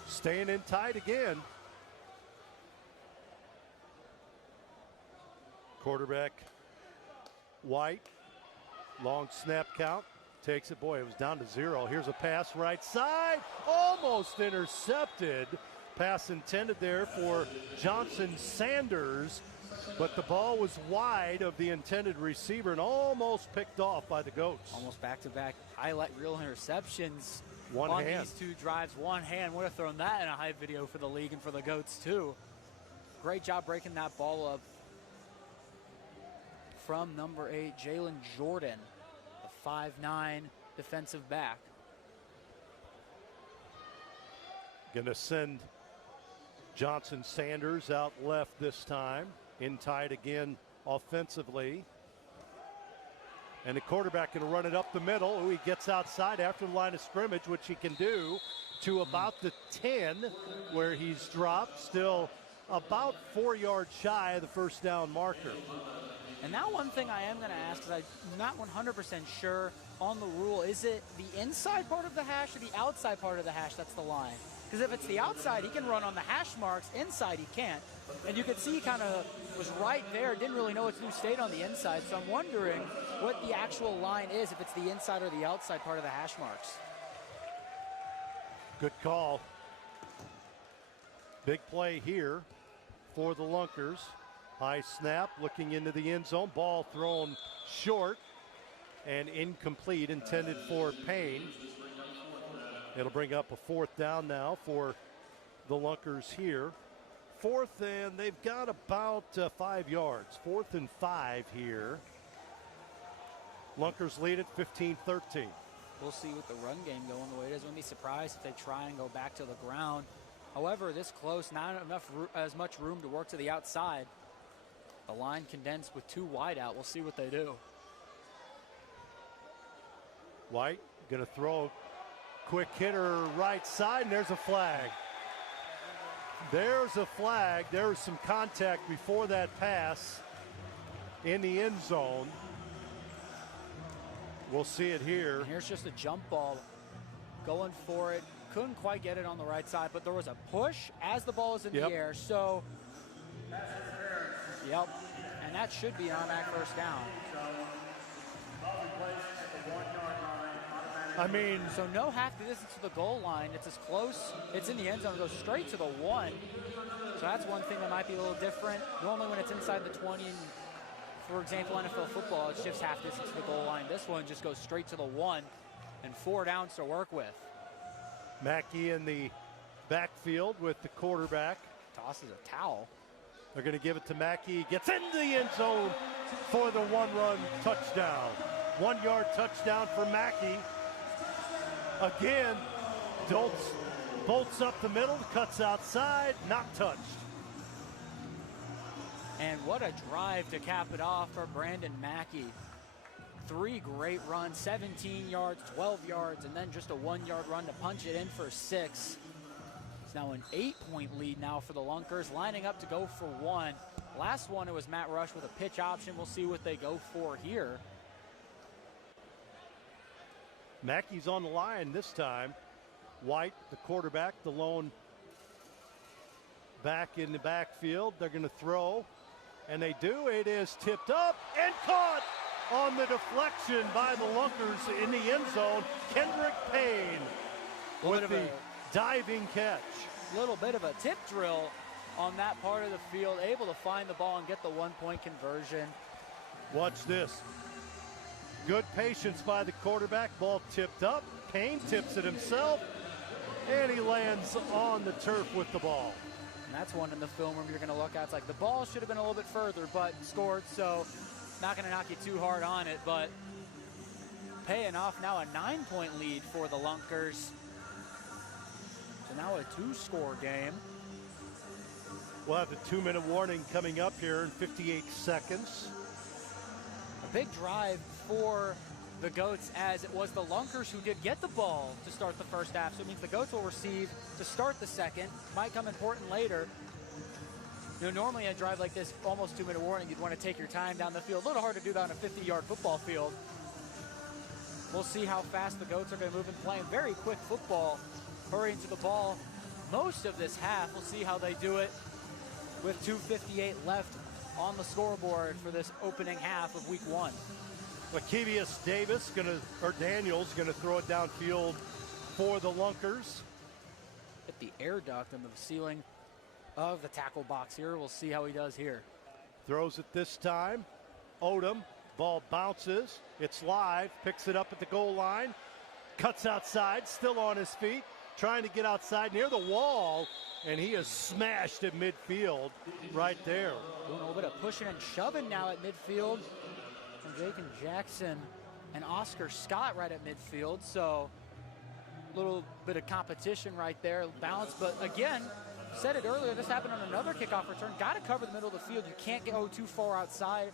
Staying in tight again. Quarterback White, long snap count, takes it. Boy, it was down to 0. Here's a pass right side, almost intercepted. Pass intended there for Johnson Sanders, but the ball was wide of the intended receiver and almost picked off by the Goats. Almost back-to-back highlight reel interceptions One on hand. these two drives. One hand, would have thrown that in a hype video for the league and for the Goats too. Great job breaking that ball up from number 8, Jalen Jordan, the 5'9" defensive back. Gonna send Johnson Sanders out left this time. In tight again offensively. And the quarterback gonna run it up the middle. Ooh, he gets outside after the line of scrimmage, which he can do, to about the 10 where he's dropped. Still about 4 yards shy of the first down marker. And now one thing I am going to ask, because I'm not 100% sure on the rule, is it the inside part of the hash or the outside part of the hash that's the line? Because if it's the outside, he can run on the hash marks. Inside, he can't. And you can see he kind of was right there, didn't really know its new state on the inside. So I'm wondering what the actual line is, if it's the inside or the outside part of the hash marks. Good call. Big play here for the Lunkers. High snap, looking into the end zone. Ball thrown short. and incomplete, intended for Payne. It'll bring up a 4th down now for the Lunkers here. 4th, and they've got about 5 yards. 4th and 5 here. Lunkers lead at 15-13. We'll see with the run game going the way it is. Wouldn't be surprised if they try and go back to the ground. However, this close, not enough as much room to work to the outside. The line condensed with 2 wide out. We'll see what they do. White going to throw, quick hitter right side, and there's a flag. There's a flag. There was some contact before that pass in the end zone. We'll see it here. And here's just a jump ball going for it. Couldn't quite get it on the right side, but there was a push as the ball is in the air. So, yep, and that should be an automatic first down. I mean, so no half the distance to the goal line. It's as close. It's in the end zone. It goes straight to the 1. So that's one thing that might be a little different. Normally when it's inside the 20, for example, NFL football, it shifts half distance to the goal line. This one just goes straight to the 1 and 4 downs to work with. Mackey in the backfield with the quarterback. Tosses a towel. They're going to give it to Mackey. Gets into the end zone for the 1-run touchdown. 1-yard touchdown for Mackey. Again, bolts up the middle, cuts outside, not touched. And what a drive to cap it off for Brandon Mackey. 3 great runs, 17 yards, 12 yards, and then just a 1-yard run to punch it in for 6. It's now an 8-point lead now for the Lunkers, lining up to go for 1. Last one, it was Matt Rush with a pitch option. We'll see what they go for here. Mackey's on the line this time. White, the quarterback, the lone back in the backfield. They're going to throw, and they do. It is tipped up and caught on the deflection by the Lunkers in the end zone. Kendrick Payne with the diving catch. A little bit of a tip drill on that part of the field, able to find the ball and get the 1-point conversion. Watch this. Good patience by the quarterback. Ball tipped up. Payne tips it himself, and he lands on the turf with the ball. And that's one in the film room you're going to look at. It's like the ball should have been a little bit further, but scored, so not going to knock you too hard on it, but paying off. Now a 9-point lead for the Lunkers. So now a 2-score game. We'll have the 2-minute warning coming up here in 58 seconds. A big drive for the Goats, as it was the Lunkers who did get the ball to start the first half. So it means the Goats will receive to start the second. Might come important later. You know, normally a drive like this, almost 2-minute warning, you'd want to take your time down the field. A little hard to do that on a 50-yard football field. We'll see how fast the Goats are going to move and play. Very quick football, hurrying to the ball most of this half. We'll see how they do it with 2:58 left on the scoreboard for this opening half of week 1. Lakevius Davis Daniels gonna throw it downfield for the Lunkers. Hit the air duct in the ceiling of the tackle box here. We'll see how he does here. Throws it this time. Odom, ball bounces. It's live, picks it up at the goal line. Cuts outside, still on his feet. Trying to get outside near the wall, and he is smashed at midfield right there. Doing a little bit of pushing and shoving now at midfield. And Jacob Jackson and Oscar Scott right at midfield. So a little bit of competition right there, balance. But again, said it earlier, this happened on another kickoff return. Got to cover the middle of the field. You can't go too far outside.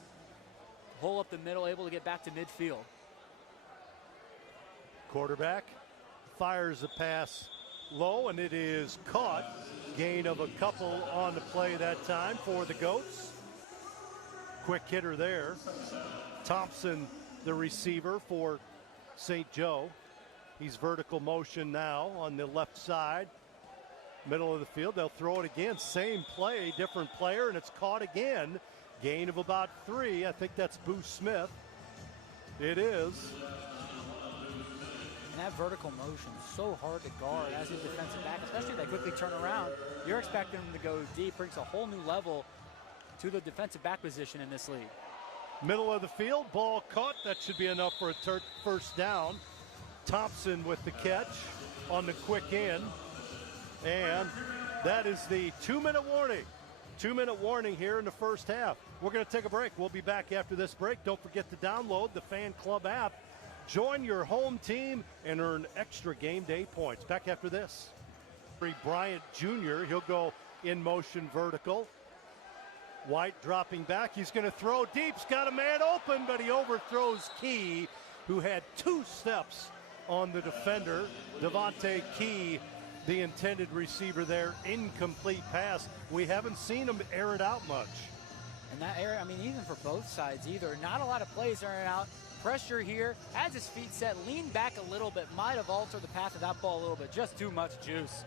Hole up the middle, able to get back to midfield. Quarterback fires a pass low, and it is caught. Gain of a couple on the play that time for the Goats. Quick hitter there. Thompson, the receiver for St. Joe. He's vertical motion now on the left side. Middle of the field, they'll throw it again. Same play, different player, and it's caught again. Gain of about 3. I think that's Boo Smith. It is. And that vertical motion, so hard to guard as a defensive back, especially if they quickly turn around. You're expecting them to go deep, brings a whole new level to the defensive back position in this league. Middle of the field, ball caught. That should be enough for a first down. Thompson with the catch on the quick in. And that is the 2-minute warning. 2-minute warning here in the first half. We're going to take a break. We'll be back after this break. Don't forget to download the Fanclb app. Join your home team and earn extra game day points. Back after this. Bryant Jr., he'll go in motion vertical. White dropping back. He's going to throw deep. He's got a man open, but he overthrows Key, who had 2 steps on the defender. Devontae Key, the intended receiver there. Incomplete pass. We haven't seen him air it out much. And that area, I mean, even for both sides either, not a lot of plays airing out. Pressure here, has his feet set, leaned back a little bit, might have altered the path of that ball a little bit, just too much juice.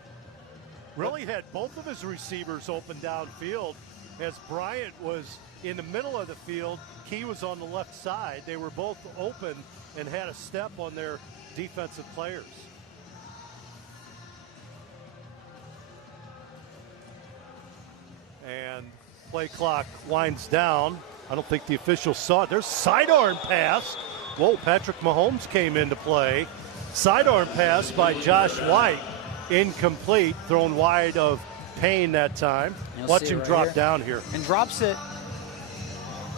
Really had both of his receivers open downfield as Bryant was in the middle of the field. Key was on the left side. They were both open and had a step on their defensive players. And play clock winds down. I don't think the officials saw it. There's sidearm pass. Whoa, Patrick Mahomes came into play. Sidearm pass by Josh White. Incomplete, thrown wide of Payne that time. Watch him right drop here. down here. And drops it,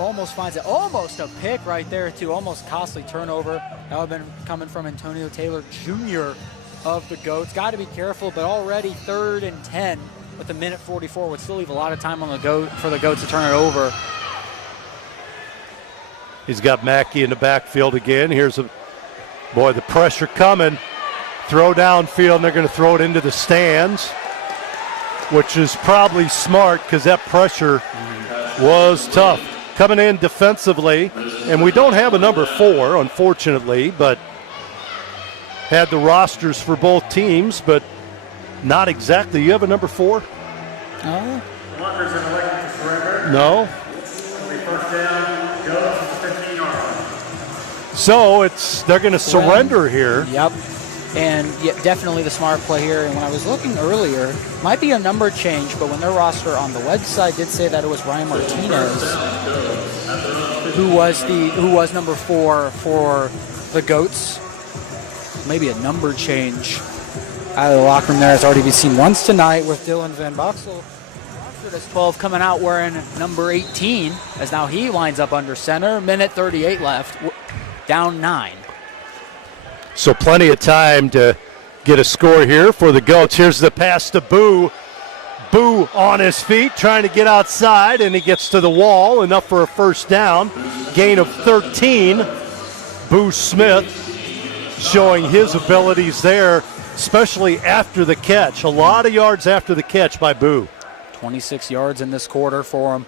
almost finds it, almost a pick right there too, almost costly turnover. That would have been coming from Antonio Taylor Jr. of the Goats. Got to be careful, but already 3rd and 10 with a minute 44 would still leave a lot of time on the Goat for the Goats to turn it over. He's got Mackey in the backfield again. Here's the pressure coming. Throw downfield, and they're going to throw it into the stands, which is probably smart because that pressure was tough. Coming in defensively, and we don't have a number 4, unfortunately, but had the rosters for both teams, but not exactly. You have a number 4? Oh. No. So they're going to surrender here. Yep. And yeah, definitely the smart play here. And when I was looking earlier, might be a number change, but when their roster on the website did say that it was Ryan Martinez, who was number 4 for the Goats. Maybe a number change out of the locker room there. It's already been seen once tonight with Dylan Van Boxel. Rostered as 12, coming out wearing number 18, as now he lines up under center. Minute 38 left, down 9. So plenty of time to get a score here for the Goats. Here's the pass to Boo. Boo on his feet, trying to get outside, and he gets to the wall, enough for a first down. Gain of 13. Boo Smith showing his abilities there, especially after the catch. A lot of yards after the catch by Boo. 26 yards in this quarter for him.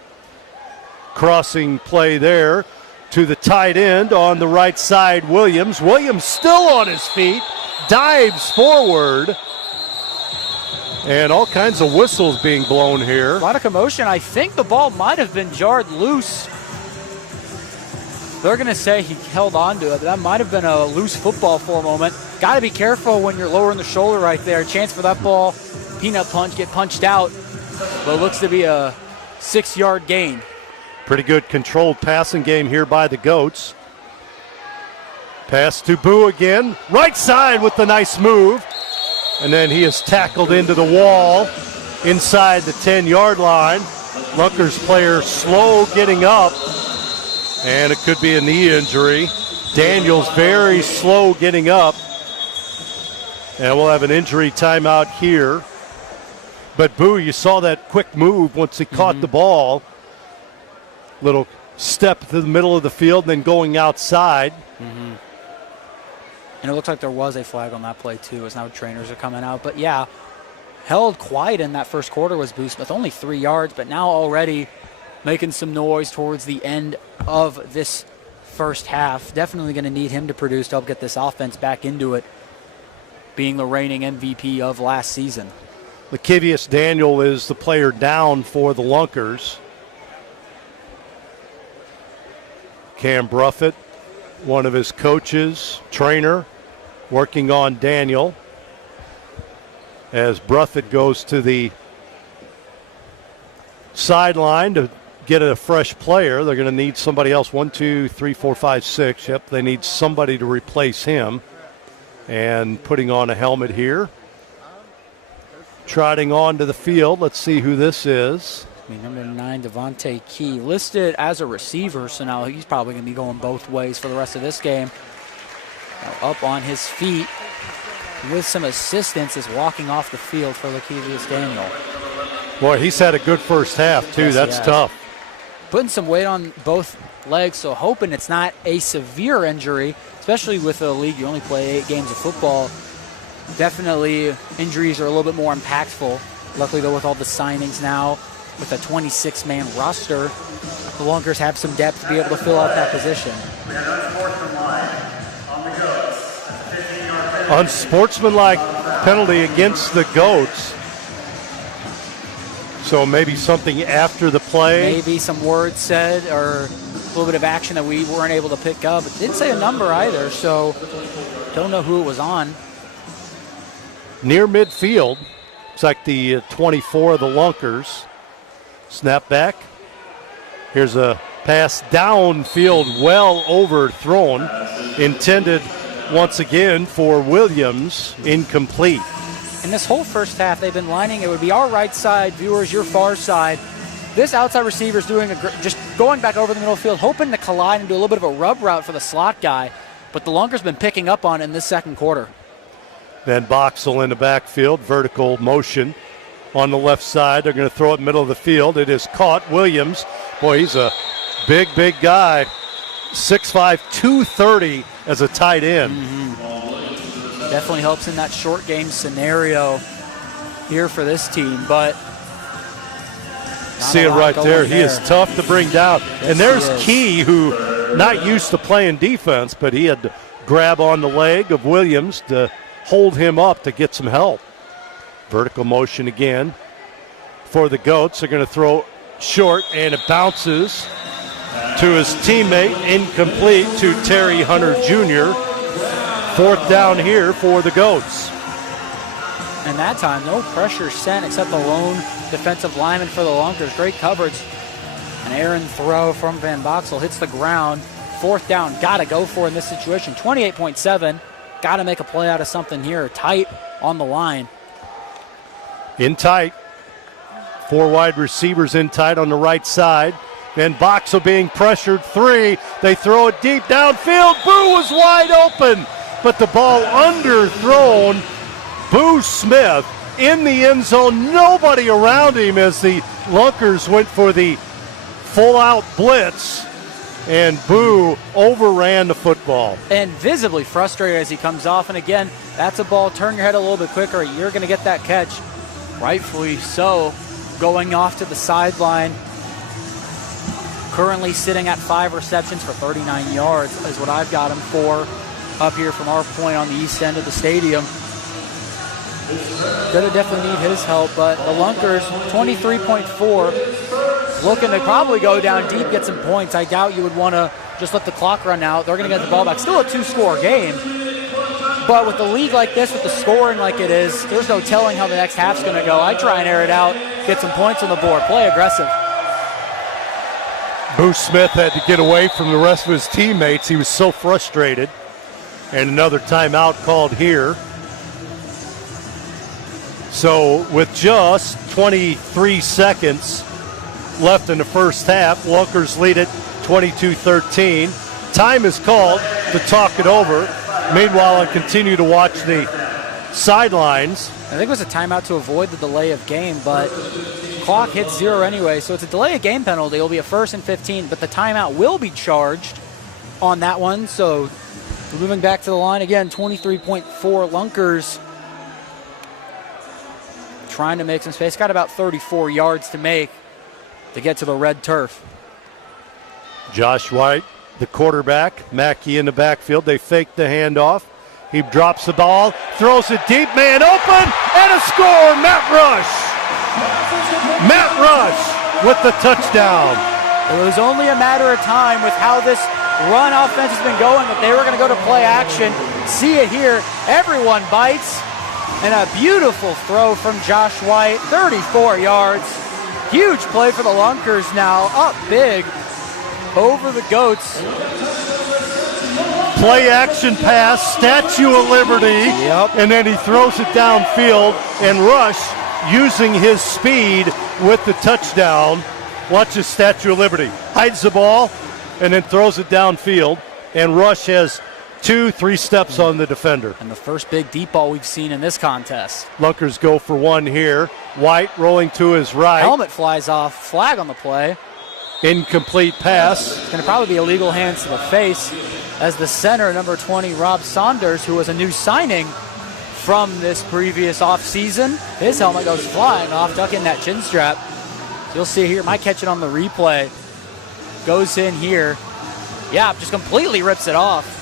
Crossing play there to the tight end on the right side, Williams. Williams still on his feet, dives forward, and all kinds of whistles being blown here. A lot of commotion. I think the ball might have been jarred loose. They're going to say he held on to it, but that might have been a loose football for a moment. Got to be careful when you're lowering the shoulder right there. Chance for that ball, peanut punch, get punched out, but it looks to be a 6-yard gain. Pretty good controlled passing game here by the Goats. Pass to Boo again. Right side with the nice move. And then he is tackled into the wall inside the 10-yard line. Lunkers player slow getting up. And it could be a knee injury. Daniels very slow getting up. And we'll have an injury timeout here. But Boo, you saw that quick move once he caught the ball. Little step to the middle of the field, then going outside. And it looks like there was a flag on that play too, as now trainers are coming out. But yeah, held quiet in that first quarter was Boo Smith, only 3 yards, but now already making some noise towards the end of this first half. Definitely going to need him to produce to help get this offense back into it, being the reigning MVP of last season. Lakevius Daniel is the player down for the Lunkers. Cam Bruffett, one of his coaches, trainer, working on Daniel as Bruffett goes to the sideline to get a fresh player. They're going to need somebody else. 1, 2, 3, 4, 5, 6. Yep, they need somebody to replace him. And putting on a helmet here. Trotting onto the field. Let's see who this is. Number 9, Devontae Key, listed as a receiver, so now he's probably going to be going both ways for the rest of this game. Now up on his feet with some assistance is walking off the field for Lakevius Daniel. Boy, he's had a good first half, too. Yes, That's tough. Putting some weight on both legs, so hoping it's not a severe injury, especially with the league. You only play 8 games of football. Definitely injuries are a little bit more impactful. Luckily, though, with all the signings now, with a 26-man roster, the Lunkers have some depth to be able to fill out that position. Unsportsmanlike penalty against the Goats. So maybe something after the play. Maybe some words said or a little bit of action that we weren't able to pick up. It didn't say a number either, so don't know who it was on. Near midfield. It's like the 24 of the Lunkers. Snap back. Here's a pass downfield, well overthrown. Intended once again for Williams, incomplete. In this whole first half, they've been lining. It would be our right side, viewers, your far side. This outside receiver is doing just going back over the middle of the field, hoping to collide and do a little bit of a rub route for the slot guy. But the Lunkers been picking up on it in this second quarter. Then Boxell in the backfield, vertical motion on the left side. They're going to throw it middle of the field. It is caught. Williams, boy, he's a big guy. 6'5", 230 as a tight end. Definitely helps in that short game scenario here for this team, but see it right there. He is tough to bring down. Yes, and there's Key, who not used to playing defense, but he had to grab on the leg of Williams to hold him up to get some help. Vertical motion again for the Goats. They're going to throw short, and it bounces to his teammate, incomplete to Terry Hunter Jr. 4th down here for the Goats. And that time, no pressure sent except the lone defensive lineman for the Lunkers. Great coverage. An errant throw from Van Boxell hits the ground. 4th down, got to go for in this situation. 28.7, got to make a play out of something here. Tight on the line. In tight. 4 wide receivers in tight on the right side. Van Boxell being pressured. 3. They throw it deep downfield. Boo was wide open, but the ball underthrown. Boo Smith in the end zone. Nobody around him as the Lunkers went for the full-out blitz, and Boo overran the football. And visibly frustrated as he comes off. And again, that's a ball. Turn your head a little bit quicker. You're going to get that catch. Rightfully so. Going off to the sideline. Currently sitting at 5 receptions for 39 yards is what I've got him for up here from our point on the east end of the stadium. Gonna definitely need his help, but the Lunkers, 23.4, looking to probably go down deep, get some points. I doubt you would want to just let the clock run out. They're going to get the ball back. Still a 2-score game, but with the league like this, with the scoring like it is, there's no telling how the next half's going to go. I try and air it out, get some points on the board, play aggressive. Boo Smith had to get away from the rest of his teammates. He was so frustrated. And another timeout called here. So with just 23 seconds left in the first half, Lunkers lead it 22-13. Time is called to talk it over. Meanwhile, I continue to watch the sidelines. I think it was a timeout to avoid the delay of game, but clock hits 0 anyway, so it's a delay of game penalty. It'll be a 1st and 15, but the timeout will be charged on that one. So we're moving back to the line again, 23.4 Lunkers trying to make some space. Got about 34 yards to make to get to the red turf. Josh White, the quarterback, Mackey in the backfield. They fake the handoff. He drops the ball, throws it deep, man open, and a score, Matt Rush. Matt Rush with the touchdown. It was only a matter of time with how this run offense has been going that they were going to go to play action. See it here. Everyone bites. And a beautiful throw from Josh White, 34 yards. Huge play for the Lunkers now, up big over the Goats. Play action pass, Statue of Liberty, and then he throws it downfield, and Rush, using his speed with the touchdown, watch his Statue of Liberty, hides the ball, and then throws it downfield, and Rush has 2-3 steps on the defender. And the first big deep ball we've seen in this contest. Lunkers go for one here. White rolling to his right. Helmet flies off, flag on the play. Incomplete pass. It's going to probably be illegal hands to the face as the center, number 20, Rob Saunders, who was a new signing from this previous offseason. His helmet goes flying off, ducking that chin strap. You'll see here, might catch it on the replay. Goes in here. Yeah, just completely rips it off.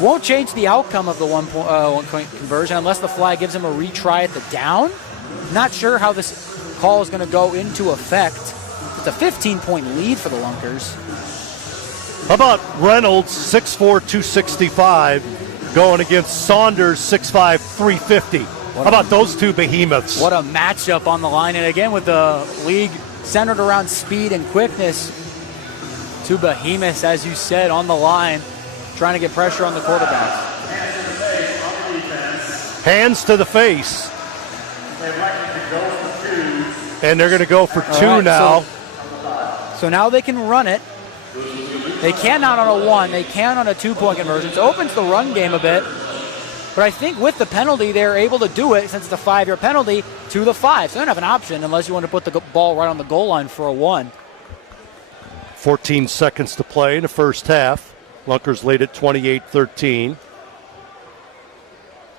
Won't change the outcome of the one-point conversion unless the flag gives him a retry at the down. Not sure how this call is going to go into effect. It's a 15-point lead for the Lunkers. How about Reynolds, 6'4", 265, going against Saunders, 6'5", 350. How about those two behemoths? What a matchup on the line. And again, with the league centered around speed and quickness, two behemoths, as you said, on the line, trying to get pressure on the quarterback. Hands to the face. And they're going to go for two now. So now they can run it. They cannot on a one. They can on a 2-point conversion. So it opens the run game a bit. But I think with the penalty, they're able to do it, since it's a 5-yard penalty, to the 5. So they don't have an option unless you want to put the ball right on the goal line for a 1. 14 seconds to play in the first half. Lunkers lead at 28-13.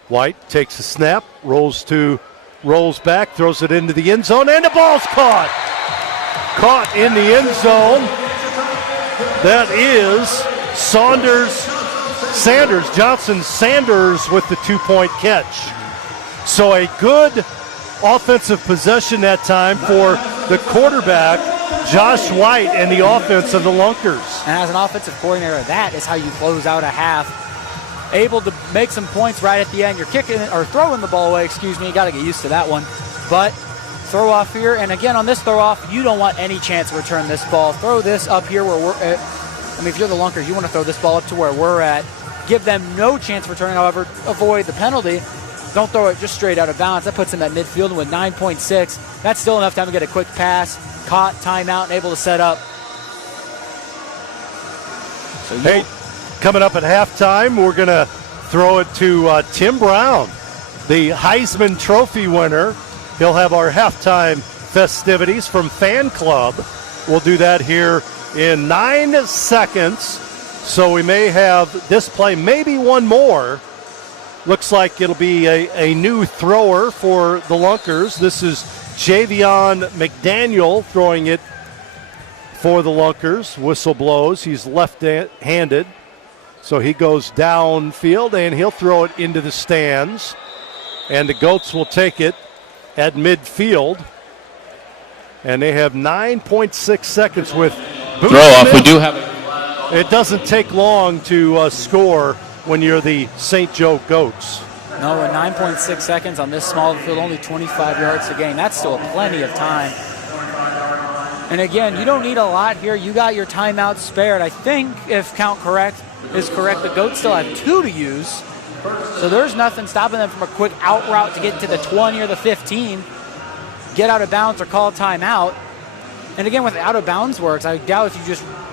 White takes a snap, rolls back, throws it into the end zone, and the ball's caught. Caught in the end zone. That is Johnson Sanders with the 2-point catch. So a good offensive possession that time for the quarterback, Josh White, and the offense of the Lunkers. And as an offensive coordinator, that is how you close out a half. Able to make some points right at the end. You're kicking or throwing the ball away, you got to get used to that one. But throw off here, and again on this throw off, you don't want any chance to return this ball. Throw this up here where we're at. If you're the Lunkers, you want to throw this ball up to where we're at. Give them no chance returning, however, avoid the penalty. Don't throw it just straight out of bounds. That puts them at midfield with 9.6. That's still enough time to get a quick pass, caught, timeout, and able to set up. So hey, coming up at halftime, we're going to throw it to Tim Brown, the Heisman Trophy winner. He'll have our halftime festivities from Fanclb. We'll do that here in 9 seconds. So we may have this play, maybe one more. Looks like it'll be a new thrower for the Lunkers. This is Javion McDaniel throwing it for the Lunkers. Whistle blows. He's left-handed. So he goes downfield, and he'll throw it into the stands. And the Goats will take it at midfield. And they have 9.6 seconds with throw off. We do have it. It doesn't take long to score when you're the St. Joe Goats. No, we're 9.6 seconds on this small field, only 25 yards to gain. That's still plenty of time. And again, you don't need a lot here. You got your timeout spared. I think, if count is correct, the Goats still have 2 to use. So there's nothing stopping them from a quick out route to get to the 20 or the 15, get out of bounds or call a timeout. And again, with out of bounds works, I doubt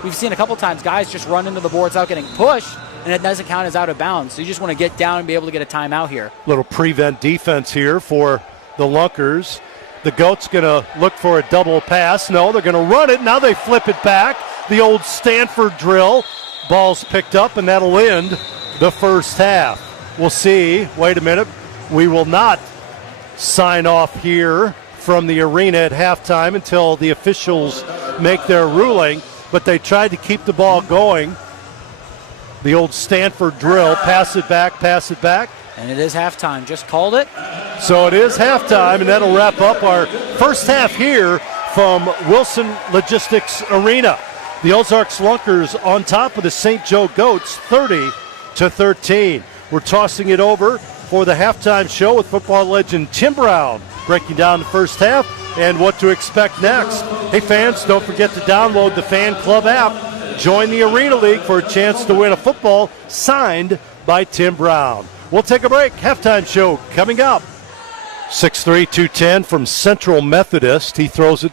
we've seen a couple times guys just run into the boards without getting pushed, and it doesn't count as out of bounds. So you just want to get down and be able to get a timeout here. Little prevent defense here for the Lunkers. The Goats going to look for a double pass. No, they're going to run it. Now they flip it back. The old Stanford drill. Ball's picked up, and that'll end the first half. We'll see. Wait a minute. We will not sign off here from the arena at halftime until the officials make their ruling, but they tried to keep the ball going. The old Stanford drill, pass it back. And it is halftime, just called it. So it is halftime, and that'll wrap up our first half here from Wilson Logistics Arena. The Ozarks Lunkers on top of the St. Joe Goats, 30-13. We're tossing it over for the halftime show with football legend Tim Brown breaking down the first half and what to expect next. Hey fans, don't forget to download the Fanclb app. Join the Arena League for a chance to win a football signed by Tim Brown. We'll take a break. Halftime show coming up. 6'3", 210 from Central Methodist. He throws it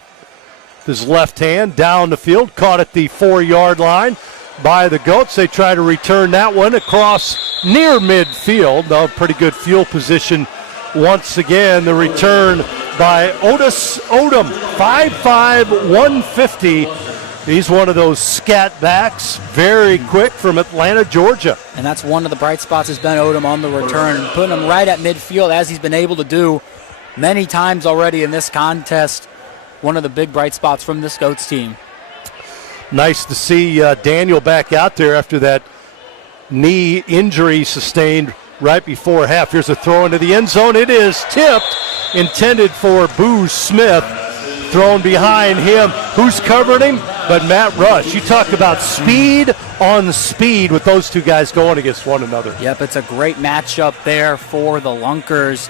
with his left hand down the field, caught at the 4-yard line by the Goats. They try to return that one across near midfield. No, pretty good field position once again. The return by Otis Odom, 5'5", 150. He's one of those scat backs, very quick from Atlanta, Georgia. And that's one of the bright spots has been Odom on the return, putting him right at midfield as he's been able to do many times already in this contest. One of the big bright spots from this Goats team. Nice to see Daniel back out there after that knee injury sustained right before half. Here's a throw into the end zone. It is tipped, intended for Boo Smith. Thrown behind him. Who's covering him? But Matt Rush. You talk about speed on speed with those two guys going against one another. Yep, it's a great matchup there for the Lunkers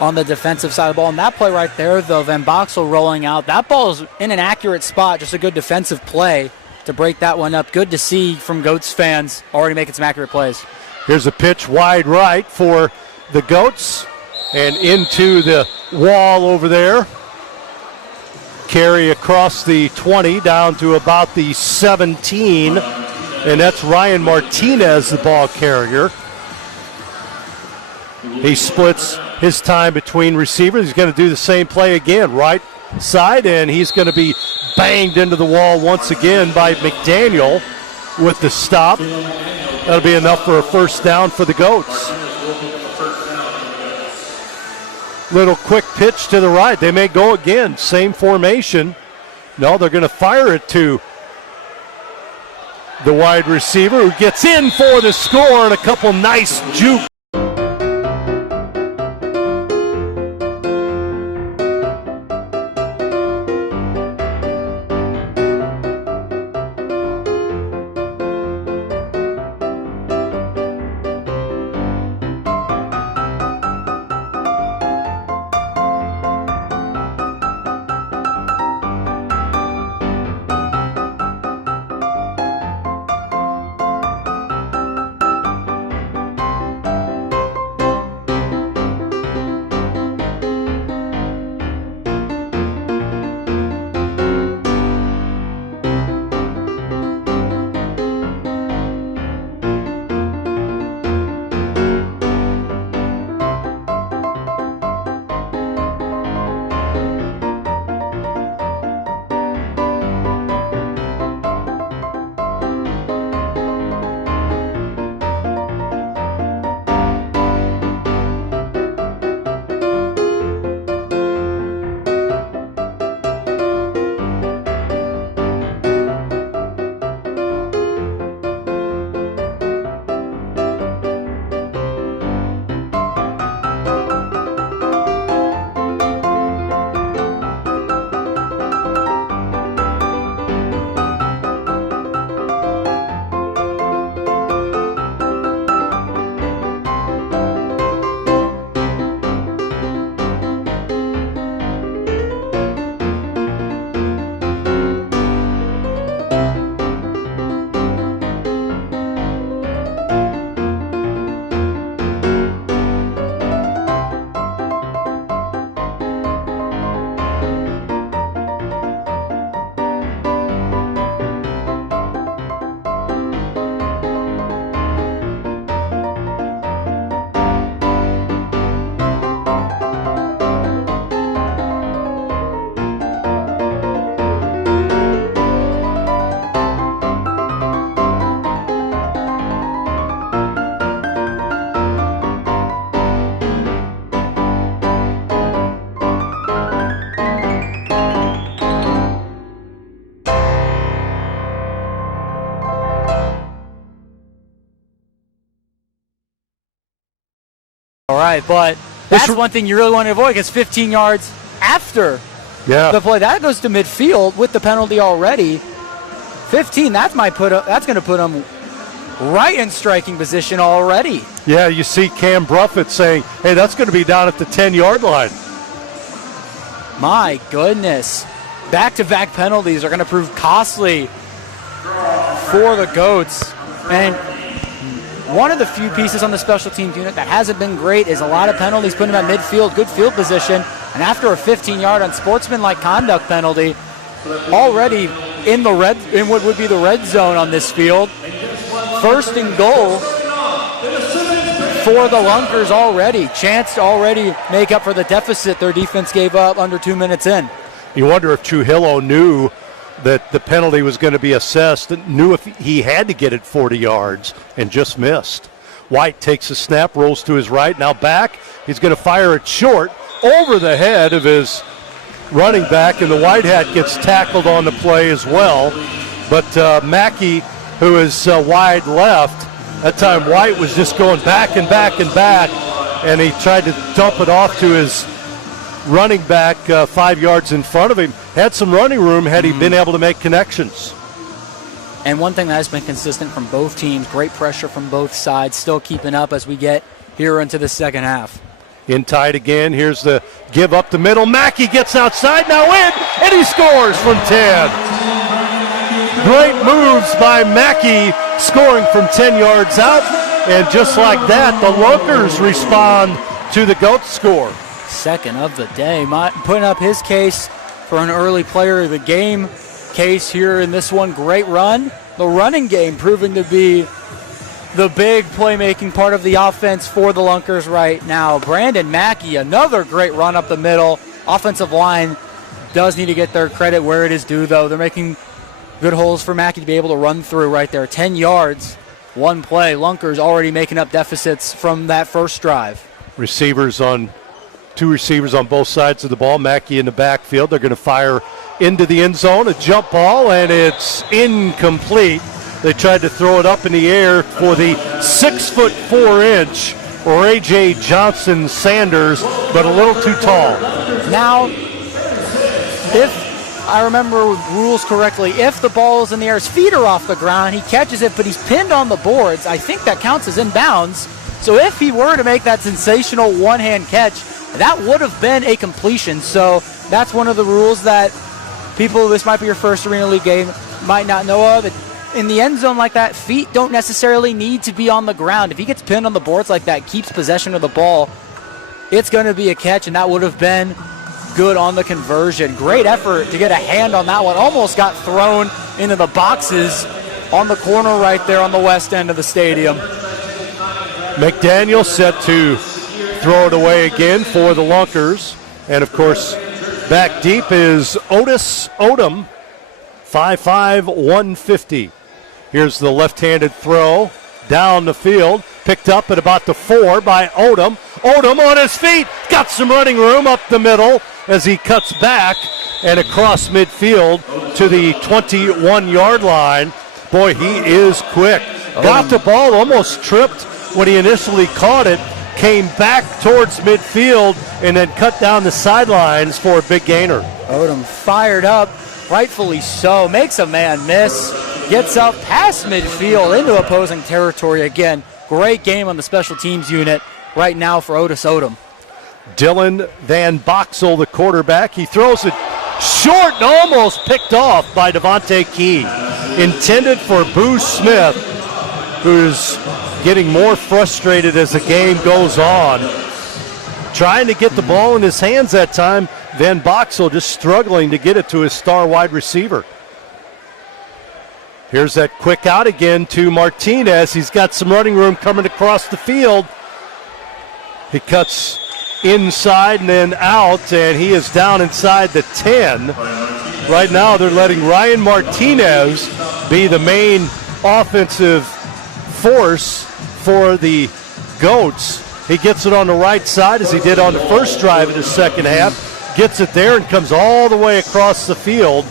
on the defensive side of the ball. And that play right there, though, Van Boxel rolling out. That ball is in an accurate spot. Just a good defensive play to break that one up. Good to see from Goats fans already making some accurate plays. Here's a pitch wide right for the Goats and into the wall over there. Carry across the 20 down to about the 17, and that's Ryan Martinez, the ball carrier. He splits his time between receivers. He's going to do the same play again, right side, and he's going to be banged into the wall once again by McDaniel with the stop. That'll be enough for a first down for the Goats. Little quick pitch to the right. They may go again. Same formation. No, they're going to fire it to the wide receiver who gets in for the score and a couple nice juke. All right, but that's one thing you really want to avoid because 15 yards after the play, that goes to midfield with the penalty already. 15, that's going to put them right in striking position already. Yeah, you see Cam Bruffett saying, hey, that's going to be down at the 10-yard line. My goodness. Back-to-back penalties are going to prove costly for the Goats. And one of the few pieces on the special teams unit that hasn't been great is a lot of penalties, putting them at midfield, good field position. And after a 15-yard unsportsmanlike conduct penalty, already in what would be the red zone on this field. First and goal for the Lunkers already. Chance to already make up for the deficit their defense gave up under 2 minutes in. You wonder if Trujillo knew that the penalty was going to be assessed, knew if he had to get it 40 yards and just missed. White takes a snap, rolls to his right, now back. He's going to fire it short over the head of his running back, and the white hat gets tackled on the play as well. But Mackey, who is wide left, that time White was just going back and back and back, and he tried to dump it off to his running back 5 yards in front of him. Had some running room had he been able to make connections. And one thing that has been consistent from both teams, great pressure from both sides, still keeping up as we get here into the second half. In tight again, here's the give up the middle. Mackey gets outside, now in, and he scores from 10. Great moves by Mackey, scoring from 10 yards out. And just like that, the Lunkers respond to the Goats score. Second of the day, putting up his case for an early player of the game case here in this one. Great run. The running game proving to be the big playmaking part of the offense for the Lunkers right now. Brandon Mackey, another great run up the middle. Offensive line does need to get their credit where it is due, though. They're making good holes for Mackey to be able to run through right there. 10 yards, one play. Lunkers already making up deficits from that first drive. Two receivers on both sides of the ball. Mackey in the backfield. They're going to fire into the end zone, a jump ball, and it's incomplete. They tried to throw it up in the air for the 6'4" Ray Johnson Sanders, but a little too tall. Now, if I remember rules correctly, if the ball is in the air, his feet are off the ground, he catches it, but he's pinned on the boards, I think that counts as inbounds. So if he were to make that sensational one-hand catch, that would have been a completion. So that's one of the rules that people, this might be your first Arena League game, might not know of. In the end zone like that, feet don't necessarily need to be on the ground. If he gets pinned on the boards like that, keeps possession of the ball, it's going to be a catch, and that would have been good on the conversion. Great effort to get a hand on that one. Almost got thrown into the boxes on the corner right there on the west end of the stadium. McDaniel set to throw it away again for the Lunkers. And, of course, back deep is Otis Odom, 5'5", 150. Here's the left-handed throw down the field, picked up at about the 4 by Odom. Odom on his feet, got some running room up the middle as he cuts back and across midfield to the 21-yard line. Boy, he is quick. Got the ball, almost tripped when he initially caught it, came back towards midfield, and then cut down the sidelines for a big gainer. Odom fired up, rightfully so, makes a man miss, gets up past midfield into opposing territory again. Great game on the special teams unit right now for Otis Odom. Dylan Van Boxel, the quarterback. He throws it short and almost picked off by Devontae Key. Intended for Boo Smith, who's getting more frustrated as the game goes on. Trying to get the ball in his hands that time. Van Boxel just struggling to get it to his star wide receiver. Here's that quick out again to Martinez. He's got some running room coming across the field. He cuts inside and then out, and he is down inside the 10. Right now they're letting Ryan Martinez be the main offensive force for the Goats. He gets it on the right side as he did on the first drive of the second half. Gets it there and comes all the way across the field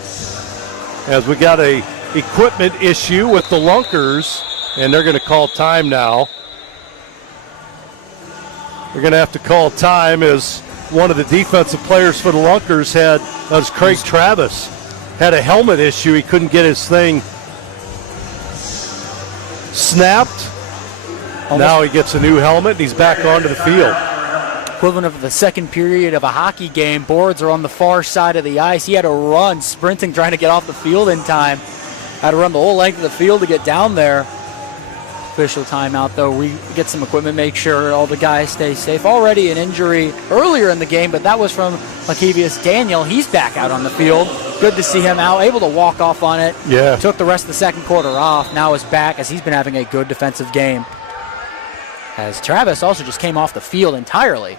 as we got a equipment issue with the Lunkers, and they're going to call time now. They're going to have to call time as one of the defensive players for the Lunkers was Craig Travis, had a helmet issue. He couldn't get his thing snapped. Now he gets a new helmet and he's back onto the field. equivalent of the second period of a hockey game. Boards are on the far side of the ice. He had to run, sprinting, trying to get off the field in time. Had to run the whole length of the field to get down there. Official timeout, though. We get some equipment, make sure all the guys stay safe. Already an injury earlier in the game, but that was from Lakevius Daniel. He's back out on the field. Good to see him out, able to walk off on it. Yeah. Took the rest of the second quarter off. Now is back as he's been having a good defensive game. As Travis also just came off the field entirely.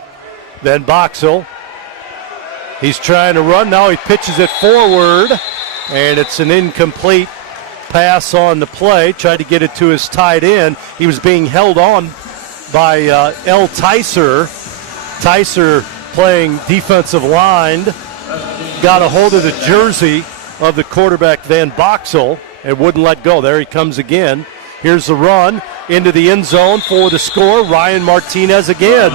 Then Boxell. He's trying to run. Now he pitches it forward, and it's an incomplete pass on the play. Tried to get it to his tight end. He was being held on by L. Tyser. Tyser playing defensive line. Got a hold of the jersey of the quarterback, Van Boxell, and wouldn't let go. There he comes again. Here's the run into the end zone for the score. Ryan Martinez again.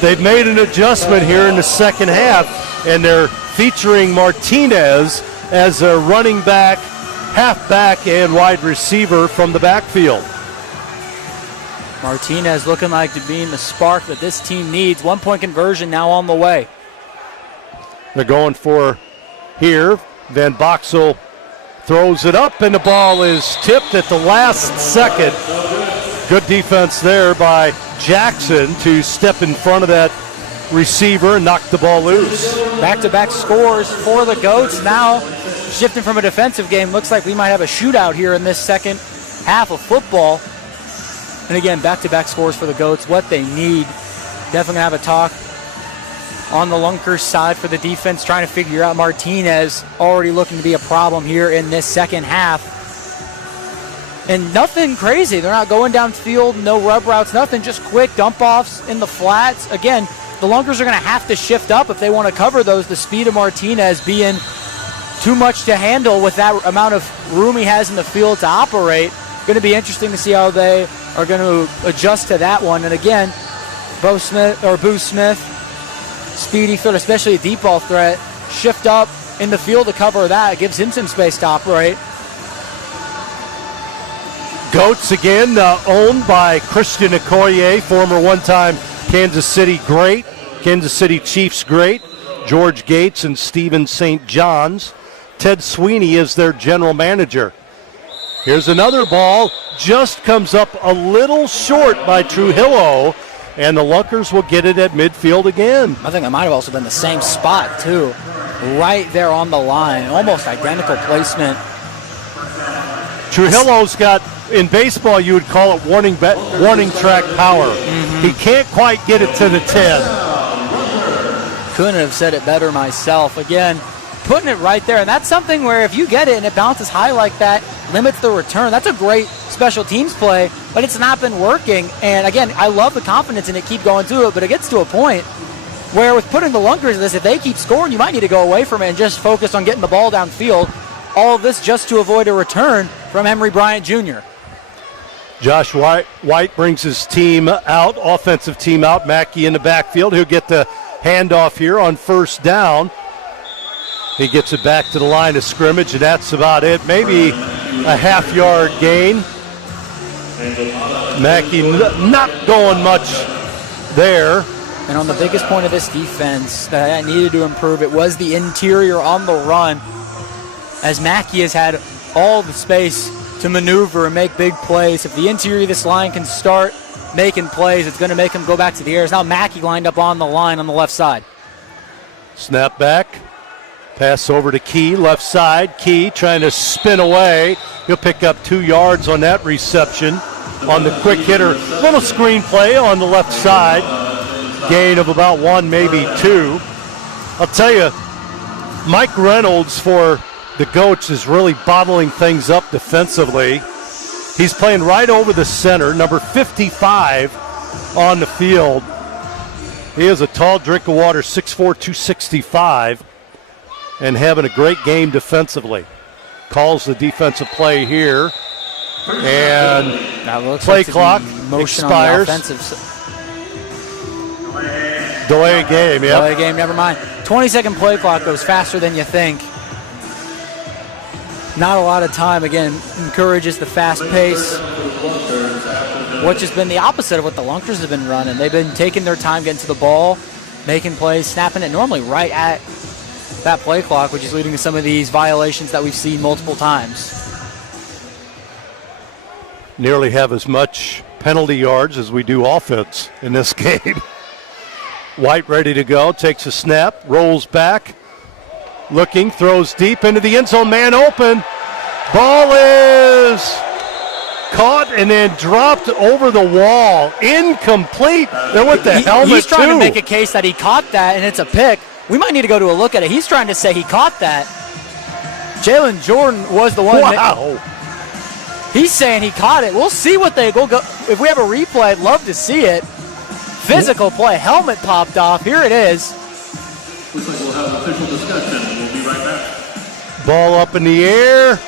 They've made an adjustment here in the second half, and they're featuring Martinez as a running back, halfback, and wide receiver from the backfield. Martinez looking like to be the spark that this team needs. 1-point conversion now on the way. They're going for here. Van Boxell throws it up, and the ball is tipped at the last second. Good defense there by Jackson to step in front of that receiver and knock the ball loose. Back-to-back scores for the Goats. Now shifting from a defensive game, looks like we might have a shootout here in this second half of football. And again, back-to-back scores for the Goats, what they need. Definitely going to have a talk on the Lunkers side for the defense, trying to figure out Martinez, already looking to be a problem here in this second half. And nothing crazy. They're not going downfield, no rub routes, nothing, just quick dump-offs in the flats. Again, the Lunkers are going to have to shift up if they want to cover those. The speed of Martinez being too much to handle with that amount of room he has in the field to operate. Going to be interesting to see how they are going to adjust to that one. And again, Boo Smith, speedy field, especially a deep ball threat, shift up in the field to cover that. It gives him some space to operate. Goats again, owned by Christian Okoye, former one-time Kansas City great, Kansas City Chiefs great, George Gates and Stephen St. John's. Ted Sweeney is their general manager. Here's another ball, just comes up a little short by Trujillo, and the Lunkers will get it at midfield again. I think it might have also been the same spot, too. Right there on the line, almost identical placement. Trujillo's got, in baseball, you would call it warning track power. Mm-hmm. He can't quite get it to the 10. Couldn't have said it better myself. Again, putting it right there, and that's something where if you get it and it bounces high like that, limits the return. That's a great special teams play, but it's not been working. And again, I love the confidence in it, keep going to it, but it gets to a point where with putting the Lunkers in this, if they keep scoring, you might need to go away from it and just focus on getting the ball downfield. All of this just to avoid a return from Emory Bryant Jr. Josh White brings his team out, offensive team out. Mackey in the backfield. He'll get the handoff here on first down. He gets it back to the line of scrimmage, and that's about it. Maybe a half-yard gain. Mackey not going much there. And on the biggest point of this defense that I needed to improve, it was the interior on the run, as Mackey has had all the space to maneuver and make big plays. If the interior of this line can start making plays, it's going to make him go back to the air. Now Mackey lined up on the line on the left side. Snap back. Pass over to Key, left side. Key trying to spin away. He'll pick up 2 yards on that reception on the quick hitter. Little screen play on the left side. Gain of about 1, maybe 2. I'll tell you, Mike Reynolds for the Goats is really bottling things up defensively. He's playing right over the center, number 55 on the field. He is a tall drink of water, 6'4", 265, and having a great game defensively. Calls the defensive play here, and play clock expires. Delay game, yeah. Delay game, never mind. 20-second play clock goes faster than you think. Not a lot of time. Again, encourages the fast pace, which has been the opposite of what the Lunkers have been running. They've been taking their time getting to the ball, making plays, snapping it normally right at that play clock, which is leading to some of these violations that we've seen multiple times. Nearly have as much penalty yards as we do offense in this game. White ready to go, takes a snap, rolls back, looking, throws deep into the end zone, man open. Ball is caught and then dropped over the wall. Incomplete. There with the helmet, He's trying too. to make a case that he caught that, and it's a pick. We might need to go to a look at it. He's trying to say he caught that. Jalen Jordan was the one. Wow. He's saying he caught it. We'll see what they go. If we have a replay, I'd love to see it. Physical play. Helmet popped off. Here it is. Looks like we'll have an official discussion. We'll be right back. Ball up in the air.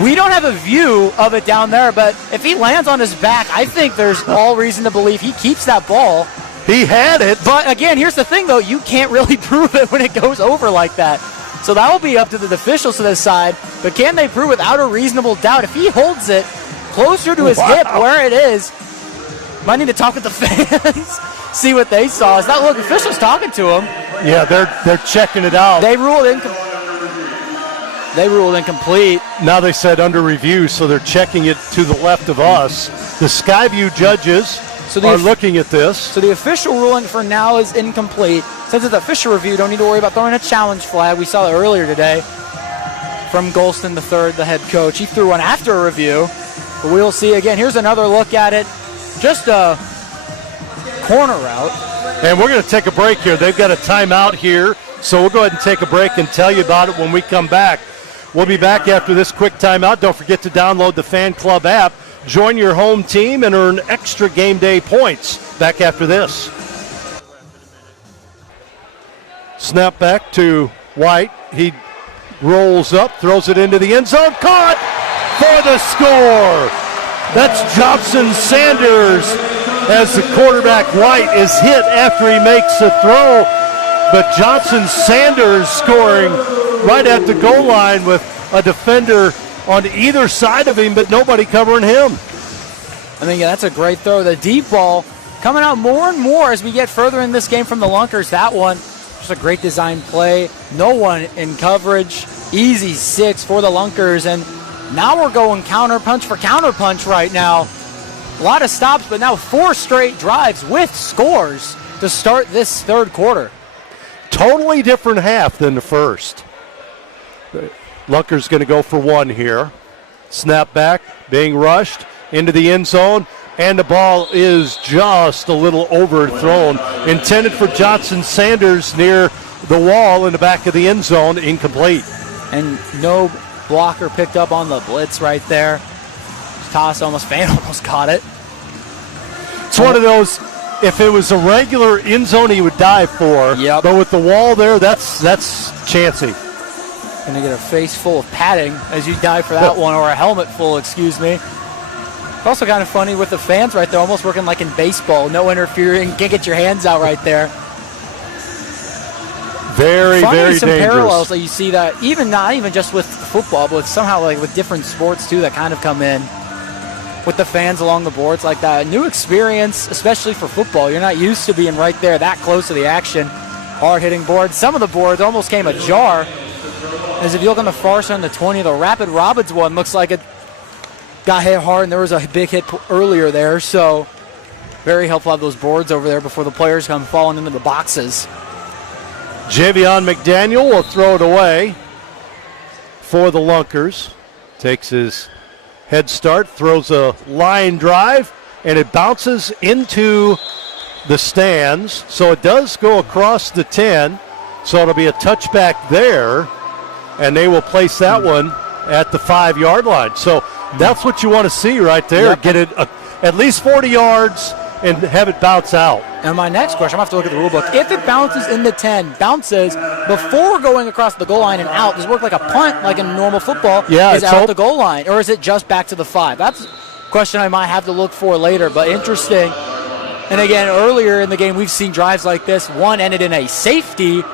We don't have a view of it down there, but if he lands on his back, I think there's all reason to believe he keeps that ball. He had it. But again, here's the thing, though. You can't really prove it when it goes over like that. So that will be up to the officials to decide. But can they prove without a reasonable doubt? If he holds it closer to his hip where it is, might need to talk with the fans, see what they saw. Is that look? Officials talking to him. Yeah, they're checking it out. They ruled incomplete. Now they said under review, so they're checking it to the left of us. The Skyview judges are looking at this. So the official ruling for now is incomplete. Since it's official review, don't need to worry about throwing a challenge flag. We saw it earlier today from Golston III, the head coach. He threw one after a review. But we'll see again. Here's another look at it. Just a corner route. And we're going to take a break here. They've got a timeout here, so we'll go ahead and take a break and tell you about it when we come back. We'll be back after this quick timeout. Don't forget to download the Fanclb app. Join your home team and earn extra game day points. Back after this. Snap back to White. He rolls up, throws it into the end zone. Caught for the score. That's Johnson Sanders as the quarterback White is hit after he makes a throw. But Johnson Sanders scoring right at the goal line with a defender on either side of him, but nobody covering him. I mean, yeah, that's a great throw. The deep ball coming out more and more as we get further in this game from the Lunkers. That one, just a great design play. No one in coverage. Easy 6 for the Lunkers. And now we're going counterpunch for counterpunch right now. A lot of stops, but now 4 straight drives with scores to start this third quarter. Totally different half than the first. Lunkers going to go for 1 here. Snap back, being rushed into the end zone, and the ball is just a little overthrown. Intended for Johnson Sanders near the wall in the back of the end zone, incomplete. And no blocker picked up on the blitz right there. Fan almost caught it. It's one of those, if it was a regular end zone, he would dive for. Yep. But with the wall there, that's chancy. Going to get a face full of padding as you dive for that one, or a helmet full, excuse me. Also kind of funny with the fans right there, almost working like in baseball. No interfering, can't get your hands out right there. Very, funny, very some dangerous. parallels that you see that, not even just with football, but somehow like with different sports too that kind of come in. With the fans along the boards like that. A new experience, especially for football. You're not used to being right there that close to the action. Hard-hitting boards. Some of the boards almost came ajar. As if you look on the far side on the 20, the Rapid Robbins one looks like it got hit hard, and there was a big hit earlier there. So very helpful to have those boards over there before the players come falling into the boxes. Javion McDaniel will throw it away for the Lunkers. Takes his head start, throws a line drive, and it bounces into the stands. So it does go across the 10, so it'll be a touchback there, and they will place that one at the 5-yard line. So that's what you want to see right there. Yep. Get it at least 40 yards and have it bounce out. And my next question, I'm going to have to look at the rule book. If it bounces in the 10, bounces before going across the goal line and out, does it work like a punt like in normal football? Yeah, is out the goal line, or is it just back to the 5? That's a question I might have to look for later, but interesting. And again, earlier in the game, we've seen drives like this. One ended in a safety,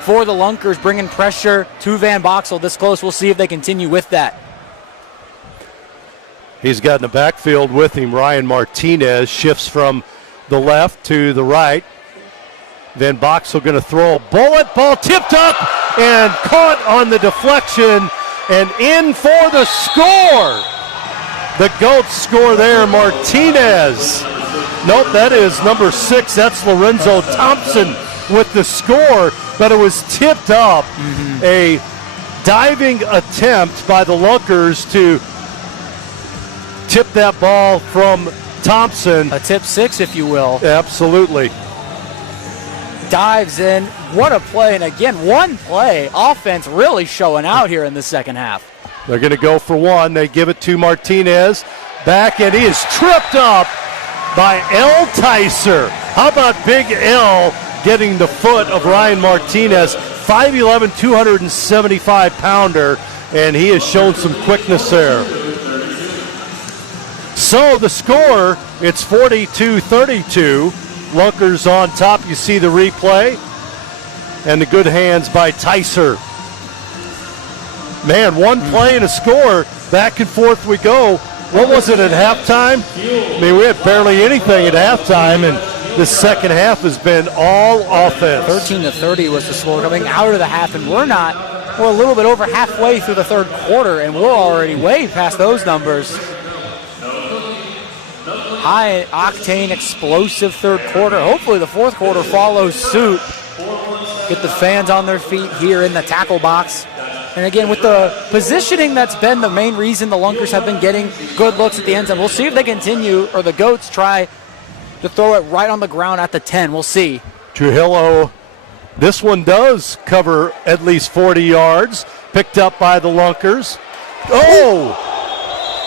for the Lunkers, bringing pressure to Van Boxel this close. We'll see if they continue with that. He's got in the backfield with him. Ryan Martinez shifts from the left to the right. Van Boxel going to throw a bullet. Ball tipped up and caught on the deflection and in for the score. The Goats score there. Martinez. Nope, that is number 6. That's Lorenzo Thompson with the score, but it was tipped up. A diving attempt by the Lunkers to tip that ball from Thompson. A tip 6, if you will. Absolutely. Dives in. What a play. And again, one play. Offense really showing out here in the second half. They're going to go for one. They give it to Martinez. Back, and he is tripped up by L. Tyser. How about Big L getting the foot of Ryan Martinez? 5'11", 275-pounder, and he has shown some quickness there. So the score, it's 42-32. Lunkers on top. You see the replay. And the good hands by Tyser. Man, one play and a score. Back and forth we go. What was it at halftime? I mean, we had barely anything at halftime, and the second half has been all offense. 13-30 was the score coming out of the half, and we're a little bit over halfway through the third quarter, and we're already way past those numbers. High-octane, explosive third quarter. Hopefully the fourth quarter follows suit. Get the fans on their feet here in the tackle box. And again, with the positioning that's been the main reason the Lunkers have been getting good looks at the end zone. We'll see if they continue, or the Goats try to throw it right on the ground at the 10. We'll see. Trujillo, this one does cover at least 40 yards. Picked up by the Lunkers. Oh!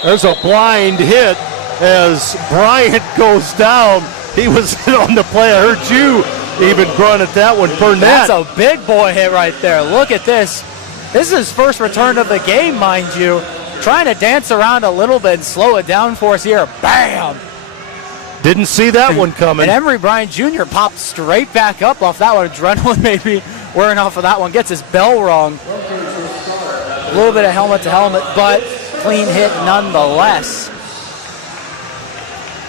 There's a blind hit as Bryant goes down. He was hit on the play. I heard you even grunt at that one. Burnett. That's a big boy hit right there. Look at this. This is his first return of the game, mind you. Trying to dance around a little bit and slow it down for us here. Bam! Didn't see that one coming. And Emery Bryant Jr. popped straight back up off that one. Adrenaline maybe wearing off of that one. Gets his bell rung. A little bit of helmet to helmet, but clean hit nonetheless.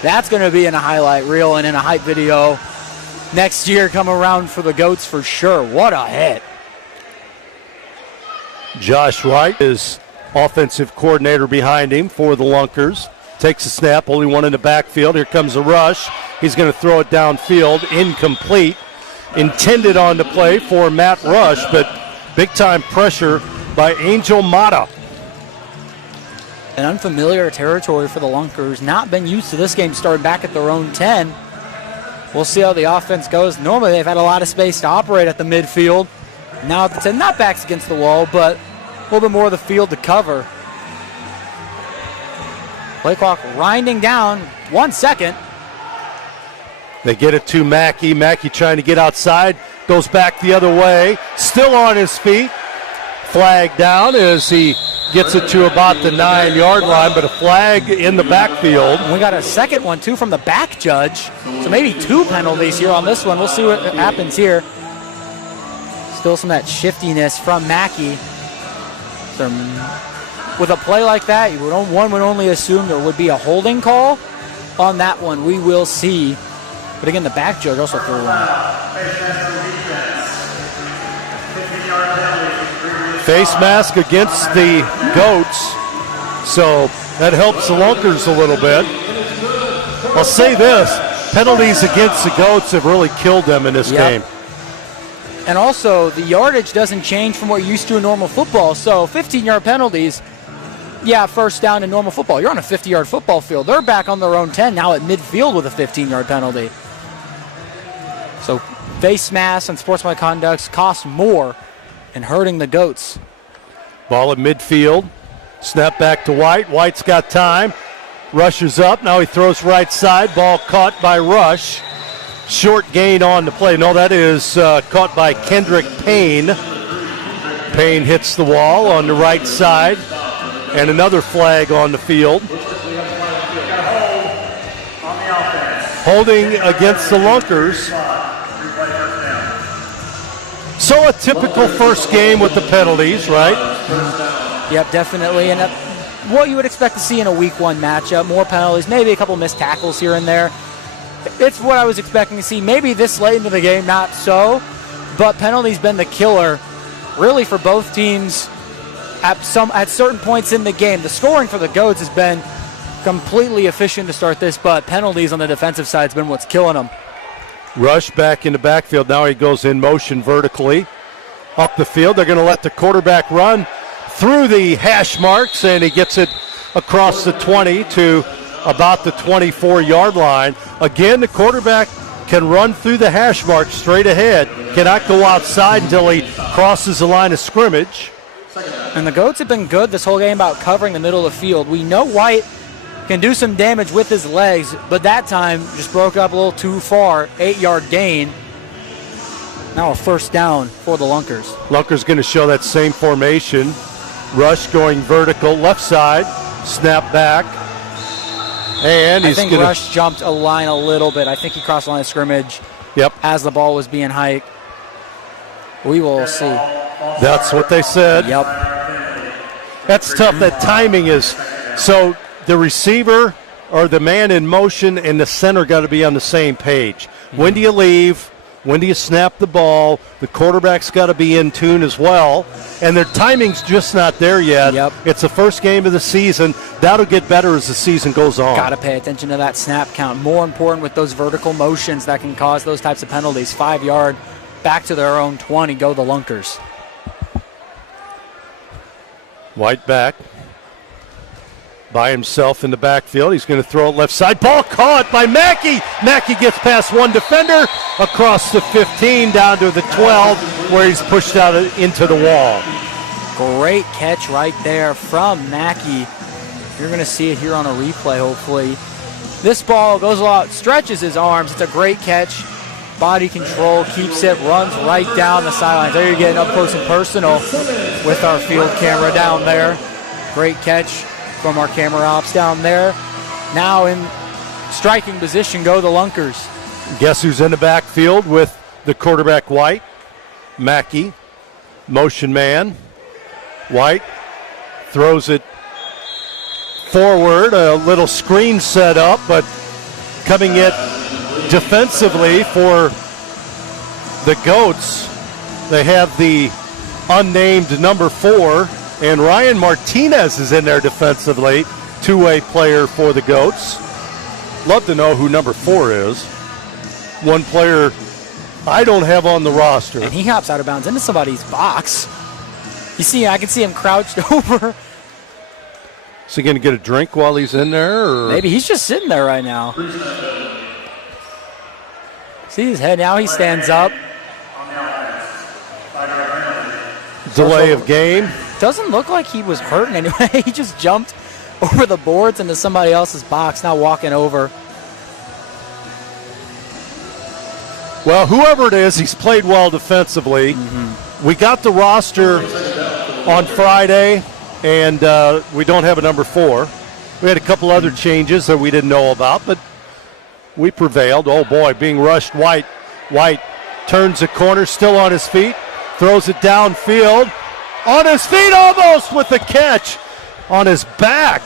That's going to be in a highlight reel and in a hype video next year come around for the Goats for sure. What a hit. Josh Wright is offensive coordinator behind him for the Lunkers. Takes a snap, only one in the backfield. Here comes a rush. He's going to throw it downfield, incomplete. Intended on the play for Matt Rush, but big-time pressure by Angel Mata. An unfamiliar territory for the Lunkers. Not been used to this game starting back at their own 10. We'll see how the offense goes. Normally they've had a lot of space to operate at the midfield. Now at the 10, not backs against the wall, but a little bit more of the field to cover. Play clock winding down. 1 second. They get it to Mackey. Mackey trying to get outside. Goes back the other way. Still on his feet. Flag down as he gets it to about the 9-yard line, but a flag in the backfield. We got a second one, too, from the back judge. So maybe 2 penalties here on this one. We'll see what happens here. Still some of that shiftiness from Mackey. With a play like that, one would only assume there would be a holding call on that one. We will see. But again, the back judge also threw one. Face mask against the Goats, so that helps the Lunkers a little bit. I'll say this, penalties against the Goats have really killed them in this game. And also, the yardage doesn't change from what you're used to in normal football. So 15-yard penalties, yeah, first down in normal football. You're on a 50-yard football field. They're back on their own 10 now at midfield with a 15-yard penalty. So face masks and sportsmanlike conducts cost more and hurting the Goats. Ball at midfield. Snap back to White. White's got time. Rushes up. Now he throws right side. Ball caught by Rush. Short gain on the play. No, that is caught by Kendrick Payne. Payne hits the wall on the right side. And another flag on the field. Holding against the Lunkers. So So a typical first game with the penalties, right? Yep, definitely. And what you would expect to see in a week 1 matchup, more penalties, maybe a couple missed tackles here and there. It's what I was expecting to see. Maybe this late into the game, not so, but penalties been the killer really for both teams at certain points in the game. The scoring for the Goats has been completely efficient to start this, but penalties on the defensive side has been what's killing them. Rush back in the backfield. Now he goes in motion vertically up the field. They're going to let the quarterback run through the hash marks, and he gets it across the 20 to about the 24-yard line. Again, the quarterback can run through the hash marks straight ahead, cannot go outside until he crosses the line of scrimmage. And the Goats have been good this whole game about covering the middle of the field. We know White can do some damage with his legs, but that time just broke up a little too far. 8-yard gain. Now a first down for the Lunkers. Lunkers going to show that same formation. Rush going vertical, left side, snap back. And I think Rush jumped a line a little bit. I think he crossed the line of scrimmage as the ball was being hiked. We will see. That's what they said. Yep. That's tough. That timing is. So the receiver or the man in motion and the center got to be on the same page. When do you leave? When do you snap the ball? The quarterback's got to be in tune as well. And their timing's just not there yet. Yep. It's the first game of the season. That'll get better as the season goes on. Got to pay attention to that snap count. More important with those vertical motions that can cause those types of penalties. 5-yard, back to their own 20. Go the Lunkers. White back by himself in the backfield. He's going to throw it left side. Ball caught by Mackey. Mackey gets past one defender across the 15 down to the 12 where he's pushed out into the wall. Great catch right there from Mackey. You're going to see it here on a replay, hopefully. This ball goes a lot, stretches his arms. It's a great catch. Body control, keeps it, runs right down the sidelines. There you're getting up close and personal with our field camera down there. Great catch from our camera ops down there. Now in striking position go the Lunkers. Guess who's in the backfield with the quarterback White? Mackey, motion man. White throws it forward, a little screen set up, but coming in defensively for the Goats, they have the unnamed number 4, and Ryan Martinez is in there defensively, two-way player for the Goats. Love to know who number 4 is. One player I don't have on the roster. And he hops out of bounds into somebody's box. You see, I can see him crouched over. Is he going to get a drink while he's in there? Or? Maybe he's just sitting there right now. See his head now, he stands up. Delay of game. Doesn't look like he was hurt in any way. He just jumped over the boards into somebody else's box, now walking over. Well, whoever it is, he's played well defensively. We got the roster on Friday, and we don't have a number 4. We had a couple other changes that we didn't know about, but we prevailed. Oh, boy, being rushed. White turns the corner, still on his feet, throws it downfield. On his feet almost with the catch on his back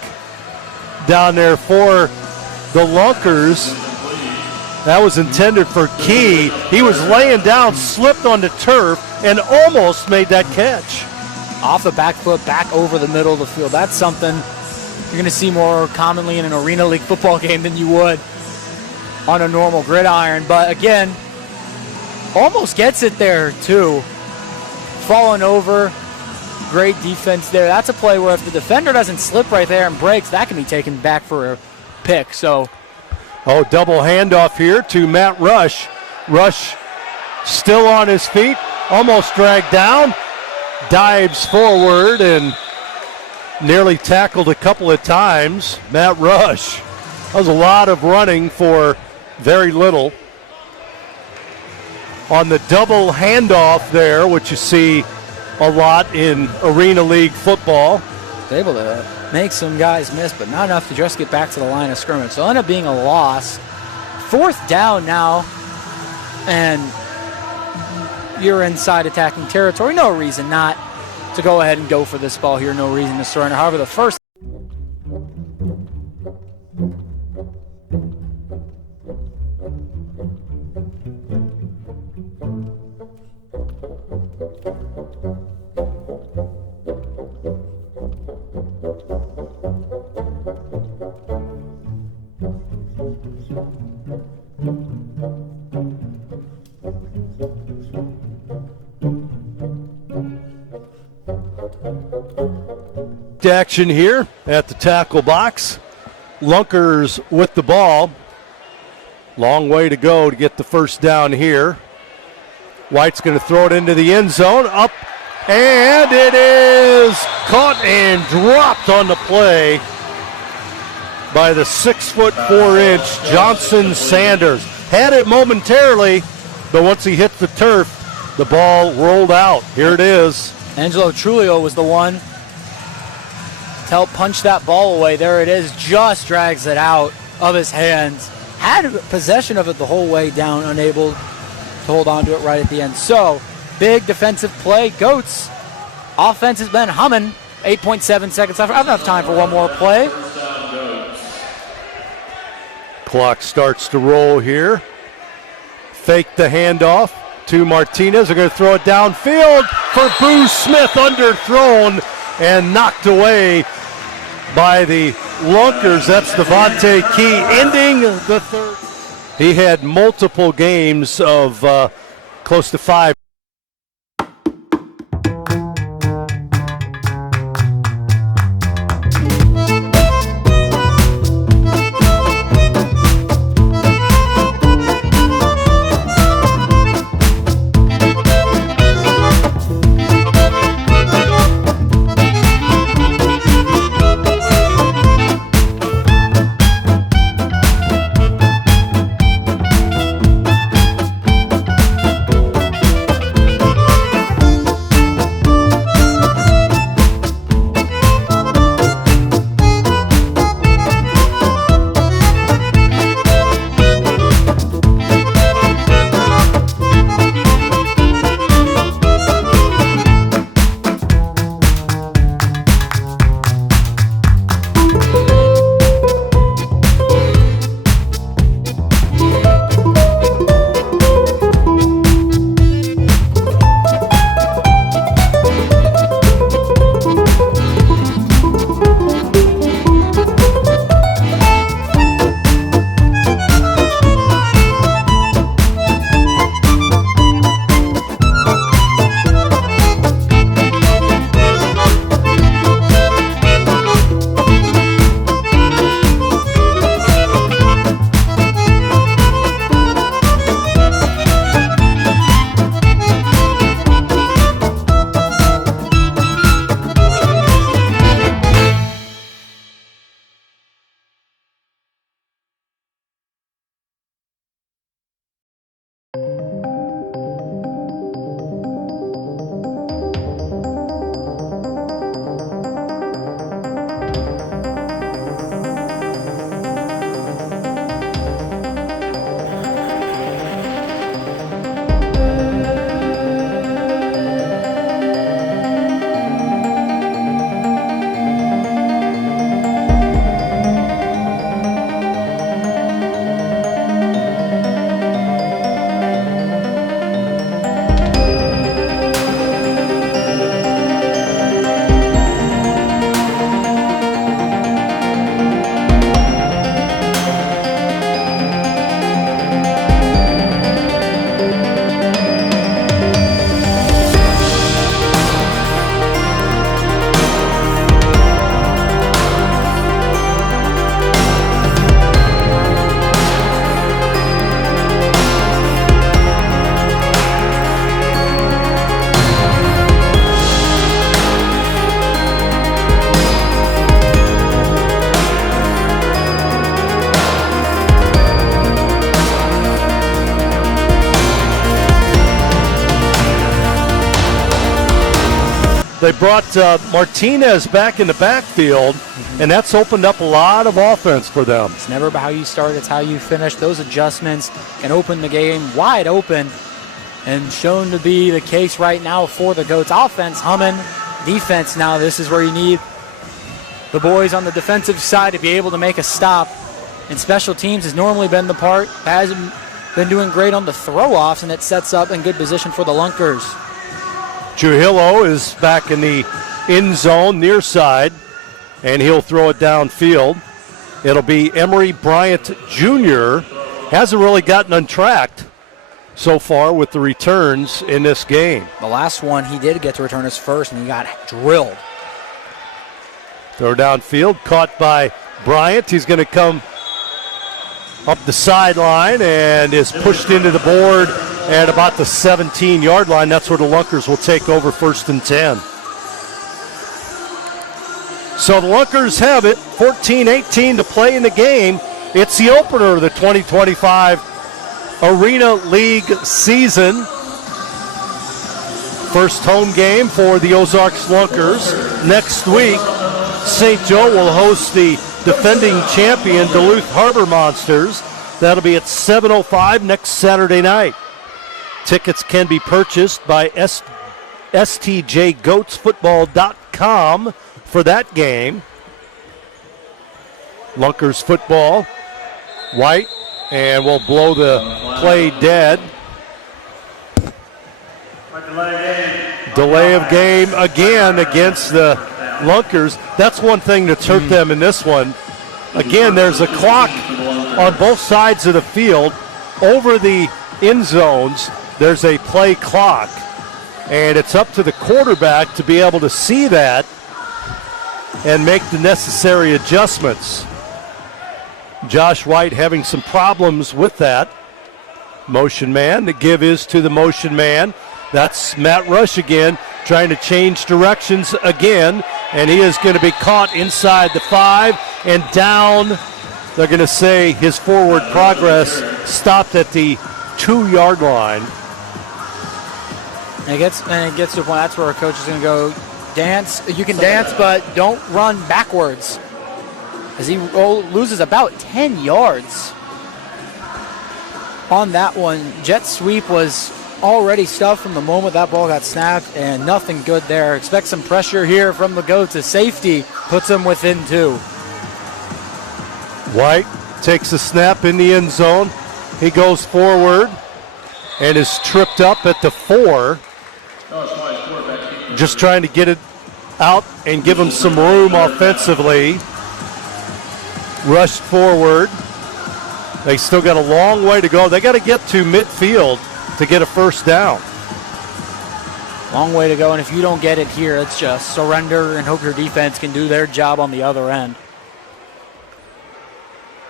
down there for the Lunkers. That was intended for Key. He was laying down, slipped on the turf, and almost made that catch. Off the back foot, back over the middle of the field. That's something you're going to see more commonly in an Arena League football game than you would on a normal gridiron. But again, almost gets it there too. Falling over. Great defense there. That's a play where if the defender doesn't slip right there and breaks, that can be taken back for a pick. So, double handoff here to Matt Rush. Rush still on his feet, almost dragged down, dives forward and nearly tackled a couple of times. Matt Rush. That was a lot of running for very little. On the double handoff there, which you see a lot in Arena League football. Able to make some guys miss, but not enough to just get back to the line of scrimmage. So it'll end up being a loss. 4th down now, and you're inside attacking territory. No reason not to go ahead and go for this ball here. No reason to surrender. However, the first action here at the tackle box. Lunkers with the ball. Long way to go to get the first down here. White's going to throw it into the end zone. Up, and it is caught and dropped on the play by the 6'4" Johnson Sanders. Had it momentarily, but once he hit the turf, the ball rolled out. Here it is. Angelo Trulio was the one to help punch that ball away. There it is, just drags it out of his hands. Had possession of it the whole way down, unable to hold on to it right at the end. So, big defensive play. Goats, offense has been humming. 8.7 seconds left. I have enough time for one more play. Clock starts to roll here. Fake the handoff to Martinez. They're going to throw it downfield for Boo Smith, underthrown and knocked away by the Lunkers. That's Devontae Key ending the third. He had multiple games of close to 5. They brought Martinez back in the backfield, and that's opened up a lot of offense for them. It's never about how you start, it's how you finish. Those adjustments can open the game wide open and shown to be the case right now for the Goats. Offense humming, defense now. This is where you need the boys on the defensive side to be able to make a stop. And special teams has normally been the part, hasn't been doing great on the throw-offs, and it sets up in good position for the Lunkers. Trujillo is back in the end zone, near side, and he'll throw it downfield. It'll be Emory Bryant Jr. Hasn't really gotten untracked so far with the returns in this game. The last one, he did get to return his first, and he got drilled. Throw downfield, caught by Bryant. He's going to come up the sideline and is pushed into the board at about the 17-yard line. That's where the Lunkers will take over 1st and 10. So the Lunkers have it, 14-18 to play in the game. It's the opener of the 2025 Arena League season. First home game for the Ozarks Lunkers. Next week, St. Joe will host the defending champion Duluth Harbor Monsters. That'll be at 7:05 next Saturday night. Tickets can be purchased by stjgoatsfootball.com for that game. Lunkers football. White, and we'll blow the play dead. Delay of game again against the Lunkers. That's one thing that's hurt them in this one. Again, there's a clock on both sides of the field. Over the end zones, there's a play clock. And it's up to the quarterback to be able to see that and make the necessary adjustments. Josh White having some problems with that. Motion man. The give is to the motion man. That's Matt Rush again, trying to change directions again, and he is going to be caught inside the 5 and down. They're going to say his forward progress stopped at the 2-yard line. And it gets to a point, that's where our coach is going to go, dance. You can dance, but don't run backwards, as he loses about 10 yards on that one. Jet sweep was already stuffed from the moment that ball got snapped, and nothing good there. Expect some pressure here from the Goats as safety puts them within 2. White takes a snap in the end zone. He goes forward and is tripped up at the 4. Just trying to get it out and give him some room offensively. Rushed forward. They still got a long way to go. They got to get to midfield to get a first down. Long way to go, and if you don't get it here, it's just surrender and hope your defense can do their job on the other end.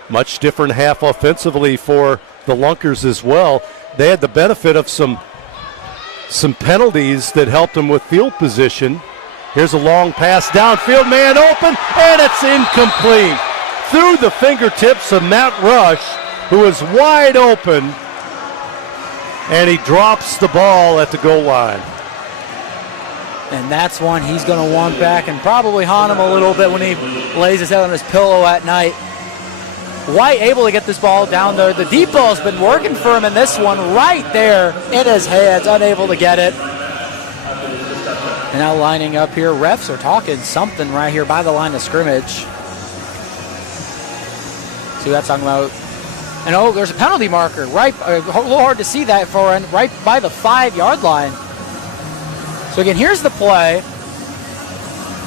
Much different half offensively for the Lunkers as well. They had the benefit of some penalties that helped them with field position. Here's a long pass downfield, man open, and it's incomplete. Through the fingertips of Matt Rush, who is wide open, and he drops the ball at the goal line. And that's one he's going to want back and probably haunt him a little bit when he lays his head on his pillow at night. White able to get this ball down there. The deep ball's been working for him in this one, right there in his hands, unable to get it. And now lining up here, refs are talking something right here by the line of scrimmage. See what that's talking about. And oh, there's a penalty marker, right, a little hard to see that for, right by the 5-yard line. So again, here's the play.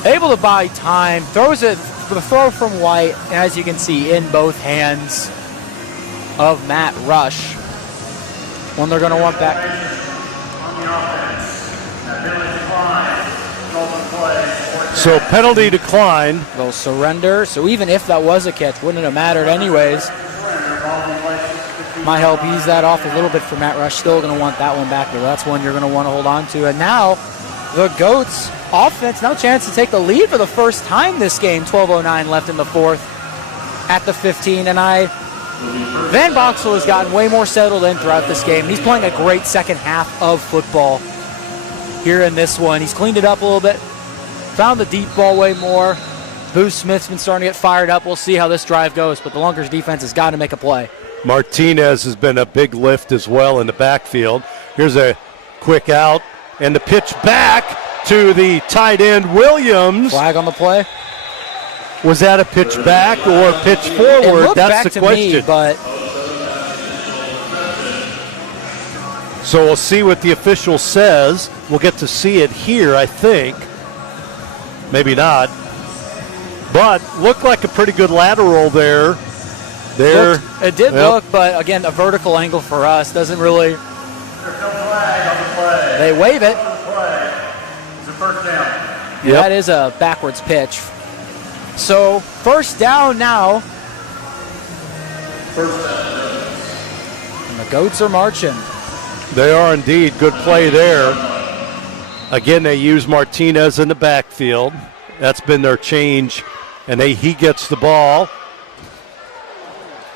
Able to buy time, throws it, the throw from White, and as you can see, in both hands of Matt Rush. One they're going to want back. So penalty decline. They'll surrender. So even if that was a catch, wouldn't have mattered anyways. Might help ease that off a little bit for Matt Rush. Still going to want that one back there. That's one you're going to want to hold on to. And now the Goats offense, no chance to take the lead for the first time this game. 12:09 left in the 4th at the 15. And Van Boxel has gotten way more settled in throughout this game. He's playing a great second half of football here in this one. He's cleaned it up a little bit. Found the deep ball way more. Booth Smith's been starting to get fired up. We'll see how this drive goes, but the Lunkers defense has got to make a play. Martinez has been a big lift as well in the backfield. Here's a quick out, and the pitch back to the tight end, Williams. Flag on the play. Was that a pitch back or a pitch It forward? looked That's back the to question. me, but So we'll see what the official says. We'll get to see it here, I think. Maybe not. But looked like a pretty good lateral there. it did look, but again, a vertical angle for us doesn't really. They wave it. Yep. That is a backwards pitch. So first down now. And the Goats are marching. They are indeed. Good play there. Again, they use Martinez in the backfield. That's been their change. And he gets the ball.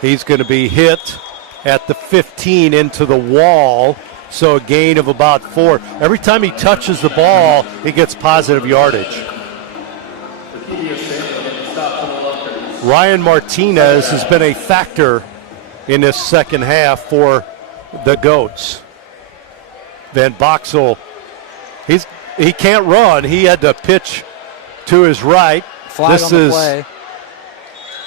He's going to be hit at the 15 into the wall. So a gain of about 4. Every time he touches the ball, he gets positive yardage. Ryan Martinez has been a factor in this second half for the Goats. Van Boxel, he can't run. He had to pitch to his right. Flag on the play.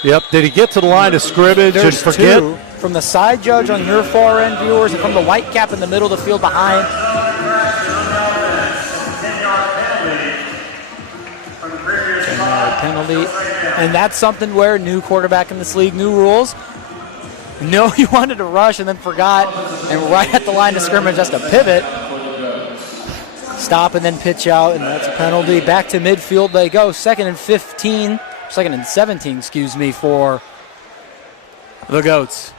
Yep. Did he get to the line of scrimmage There's and forget? two from the side judge on your far end, viewers, and from the white cap in the middle of the field behind. Penalty. And that's something where new quarterback in this league, new rules. No, he wanted to rush and then forgot, and right at the line of scrimmage, just a pivot. Stop and then pitch out, and that's a penalty. Back to midfield they go. Second and 17, excuse me, for the Goats.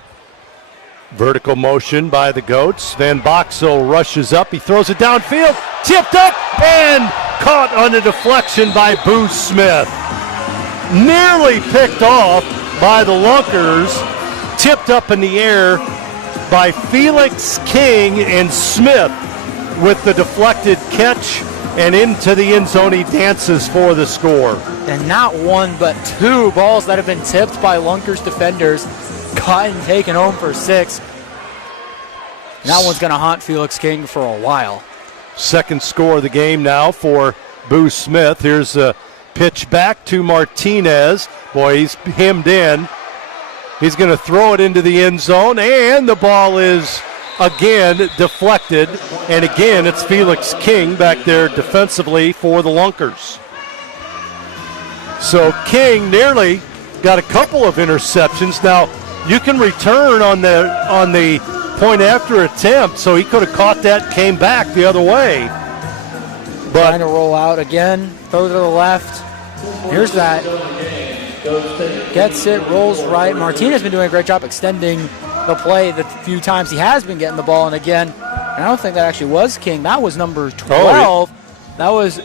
Vertical motion by the Goats. Van Boxel rushes up. He throws it downfield. Tipped up and caught on a deflection by Boo Smith. Nearly picked off by the Lunkers. Tipped up in the air by Felix King, and Smith with the deflected catch and into the end zone. He dances for the score. And not one, but two balls that have been tipped by Lunkers defenders, caught and taken home for 6. And that one's going to haunt Felix King for a while. Second score of the game now for Boo Smith. Here's a pitch back to Martinez. Boy, he's hemmed in. He's going to throw it into the end zone, and the ball is again deflected. And again, it's Felix King back there defensively for the Lunkers. So King nearly got a couple of interceptions. Now, you can return on the point after attempt, so he could have caught that, came back the other way. But trying to roll out again, throw to the left. Here's that. Gets it, rolls right. Martinez has been doing a great job extending the play the few times he has been getting the ball. And again, I don't think that actually was King. That was number 12. That was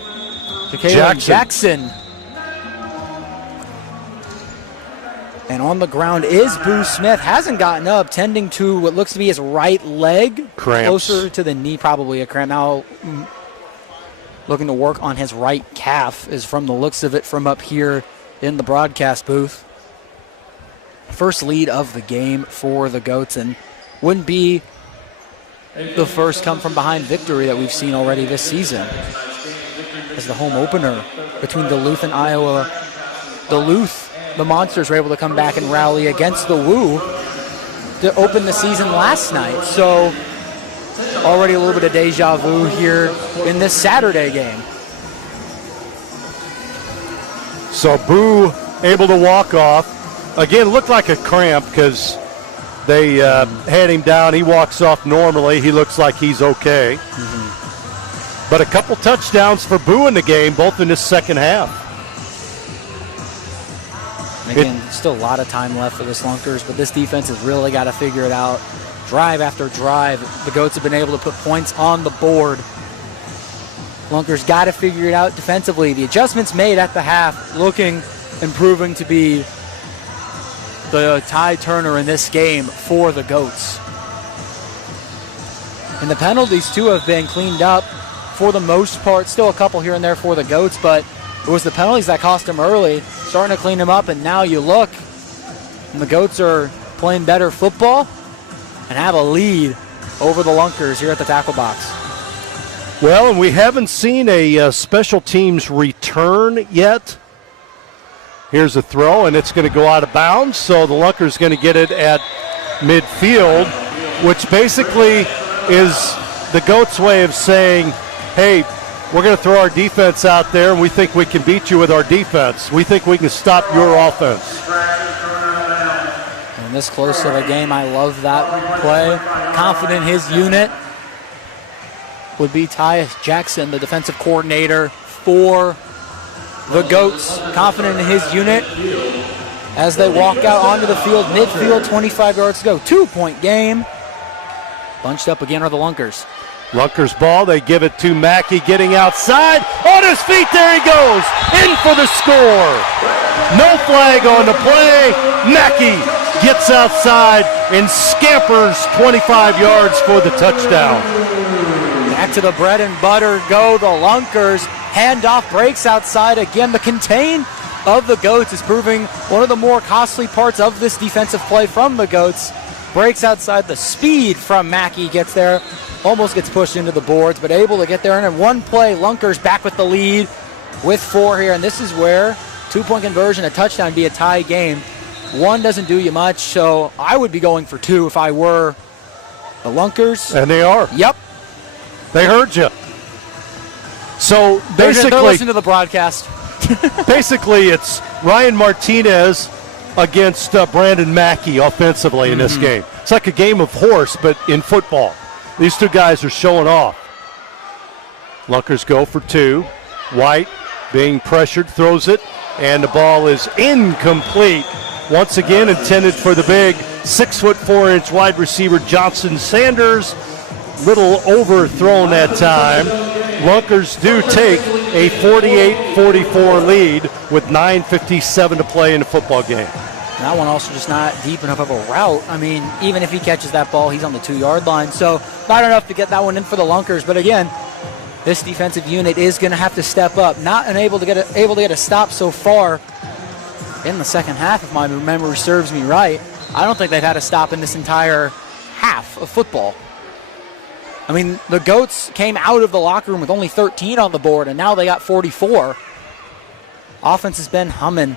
Jackson. And on the ground is Boo Smith. Hasn't gotten up, tending to what looks to be his right leg. Cramps. Closer to the knee, probably a cramp. Now looking to work on his right calf is from the looks of it from up here in the broadcast booth. First lead of the game for the Goats, and wouldn't be the first come from behind victory that we've seen already this season. As the home opener between Duluth and Iowa, Duluth, the Monsters were able to come back and rally against the Woo to open the season last night. So already a little bit of deja vu here in this Saturday game. so Boo able to walk off. Again, looked like a cramp because they had him down. He walks off normally. He looks like he's okay. Mm-hmm. But a couple touchdowns for Boo in the game, both in the second half. Again, still a lot of time left for this Lunkers, but this defense has really got to figure it out. Drive after drive, the Goats have been able to put points on the board. Lunkers got to figure it out defensively. The adjustments made at the half looking and proving to be the tie turner in this game for the Goats. And the penalties, too, have been cleaned up for the most part. Still a couple here and there for the Goats, but it was the penalties that cost them early. Starting to clean them up, and now you look, and the Goats are playing better football and have a lead over the Lunkers here at the tackle box. Well, and we haven't seen a special teams return yet. Here's a throw, and it's going to go out of bounds, so the Lunkers going to get it at midfield, which basically is the Goats' way of saying, hey, we're going to throw our defense out there, and we think we can beat you with our defense. We think we can stop your offense. And this close of a game, I love that play. Confident his unit would be Tyus Jackson, the defensive coordinator for the Goats. Confident in his unit as they walk out onto the field, midfield, 25 yards to go. 2-point game. Bunched up again are the Lunkers. Lunkers ball, they give it to Mackey getting outside. On his feet, there he goes. In for the score. No flag on the play. Mackey gets outside and scampers 25 yards for the touchdown. Back to the bread and butter go the Lunkers. Handoff breaks outside again. The contain of the Goats is proving one of the more costly parts of this defensive play from the Goats. Breaks outside. The speed from Mackey gets there. Almost gets pushed into the boards, but able to get there. And in one play, Lunkers back with the lead with 4 here. And this is where 2-point conversion, a touchdown, be a tie game. 1 doesn't do you much, so I would be going for 2 if I were the Lunkers. And they are. Yep. They heard you. So They're basically, listening to the broadcast. basically it's Ryan Martinez against Brandon Mackey offensively in this game. It's like a game of horse, but in football. These two guys are showing off. Lunkers go for 2. White being pressured, throws it, and the ball is incomplete. Once again intended for the big 6'4" wide receiver Johnson Sanders. Little overthrown that time. Lunkers do take a 48-44 lead with 9:57 to play in the football game. That one also just not deep enough of a route. I mean, even if he catches that ball, he's on the 2-yard line. So not enough to get that one in for the Lunkers. But again, this defensive unit is going to have to step up. Not able to get a stop so far in the second half, if my memory serves me right. I don't think they've had a stop in this entire half of football. I mean, the Goats came out of the locker room with only 13 on the board, and now they got 44. Offense has been humming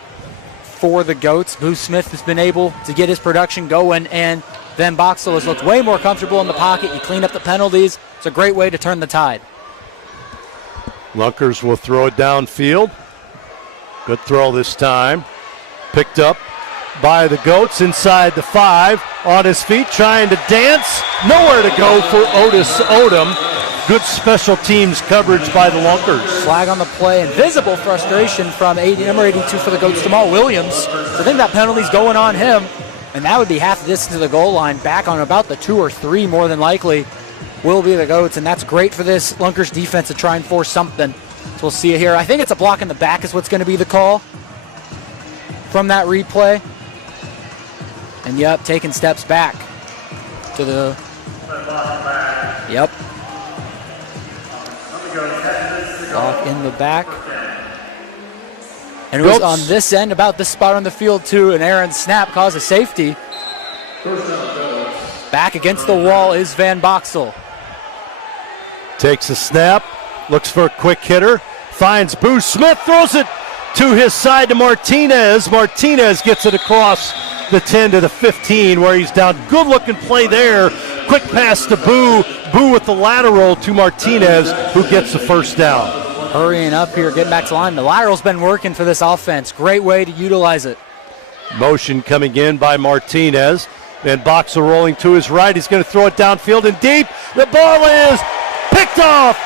for the Goats. Boo Smith has been able to get his production going, and Van Boxel has looked way more comfortable in the pocket. You clean up the penalties. It's a great way to turn the tide. Lunkers will throw it downfield. Good throw this time. Picked up by the Goats inside the 5. On his feet, trying to dance. Nowhere to go for Otis Odom. Good special teams coverage by the Lunkers. Flag on the play and visible frustration from number 82 for the Goats, Jamal Williams. So I think that penalty's going on him, and that would be half the distance to the goal line. Back on about the 2 or 3 more than likely will be the Goats, and that's great for this Lunkers defense to try and force something. So we'll see it here. I think it's a block in the back is what's going to be the call from that replay. And yep, taking steps back to the... Yep. Block in the back. And it was on this end, about this spot on the field too, and Aaron's snap caused a safety. Back against the wall is Van Boxel. Takes a snap, looks for a quick hitter, finds Boo Smith, throws it to his side to Martinez. Martinez gets it across the 10 to the 15 where he's down. Good looking play there. Quick pass to Boo. Boo with the lateral to Martinez, who gets the first down. Hurrying up here, getting back to the line. The lateral's been working for this offense. Great way to utilize it. Motion coming in by Martinez. Van Boxel rolling to his right. He's going to throw it downfield and deep. The ball is picked off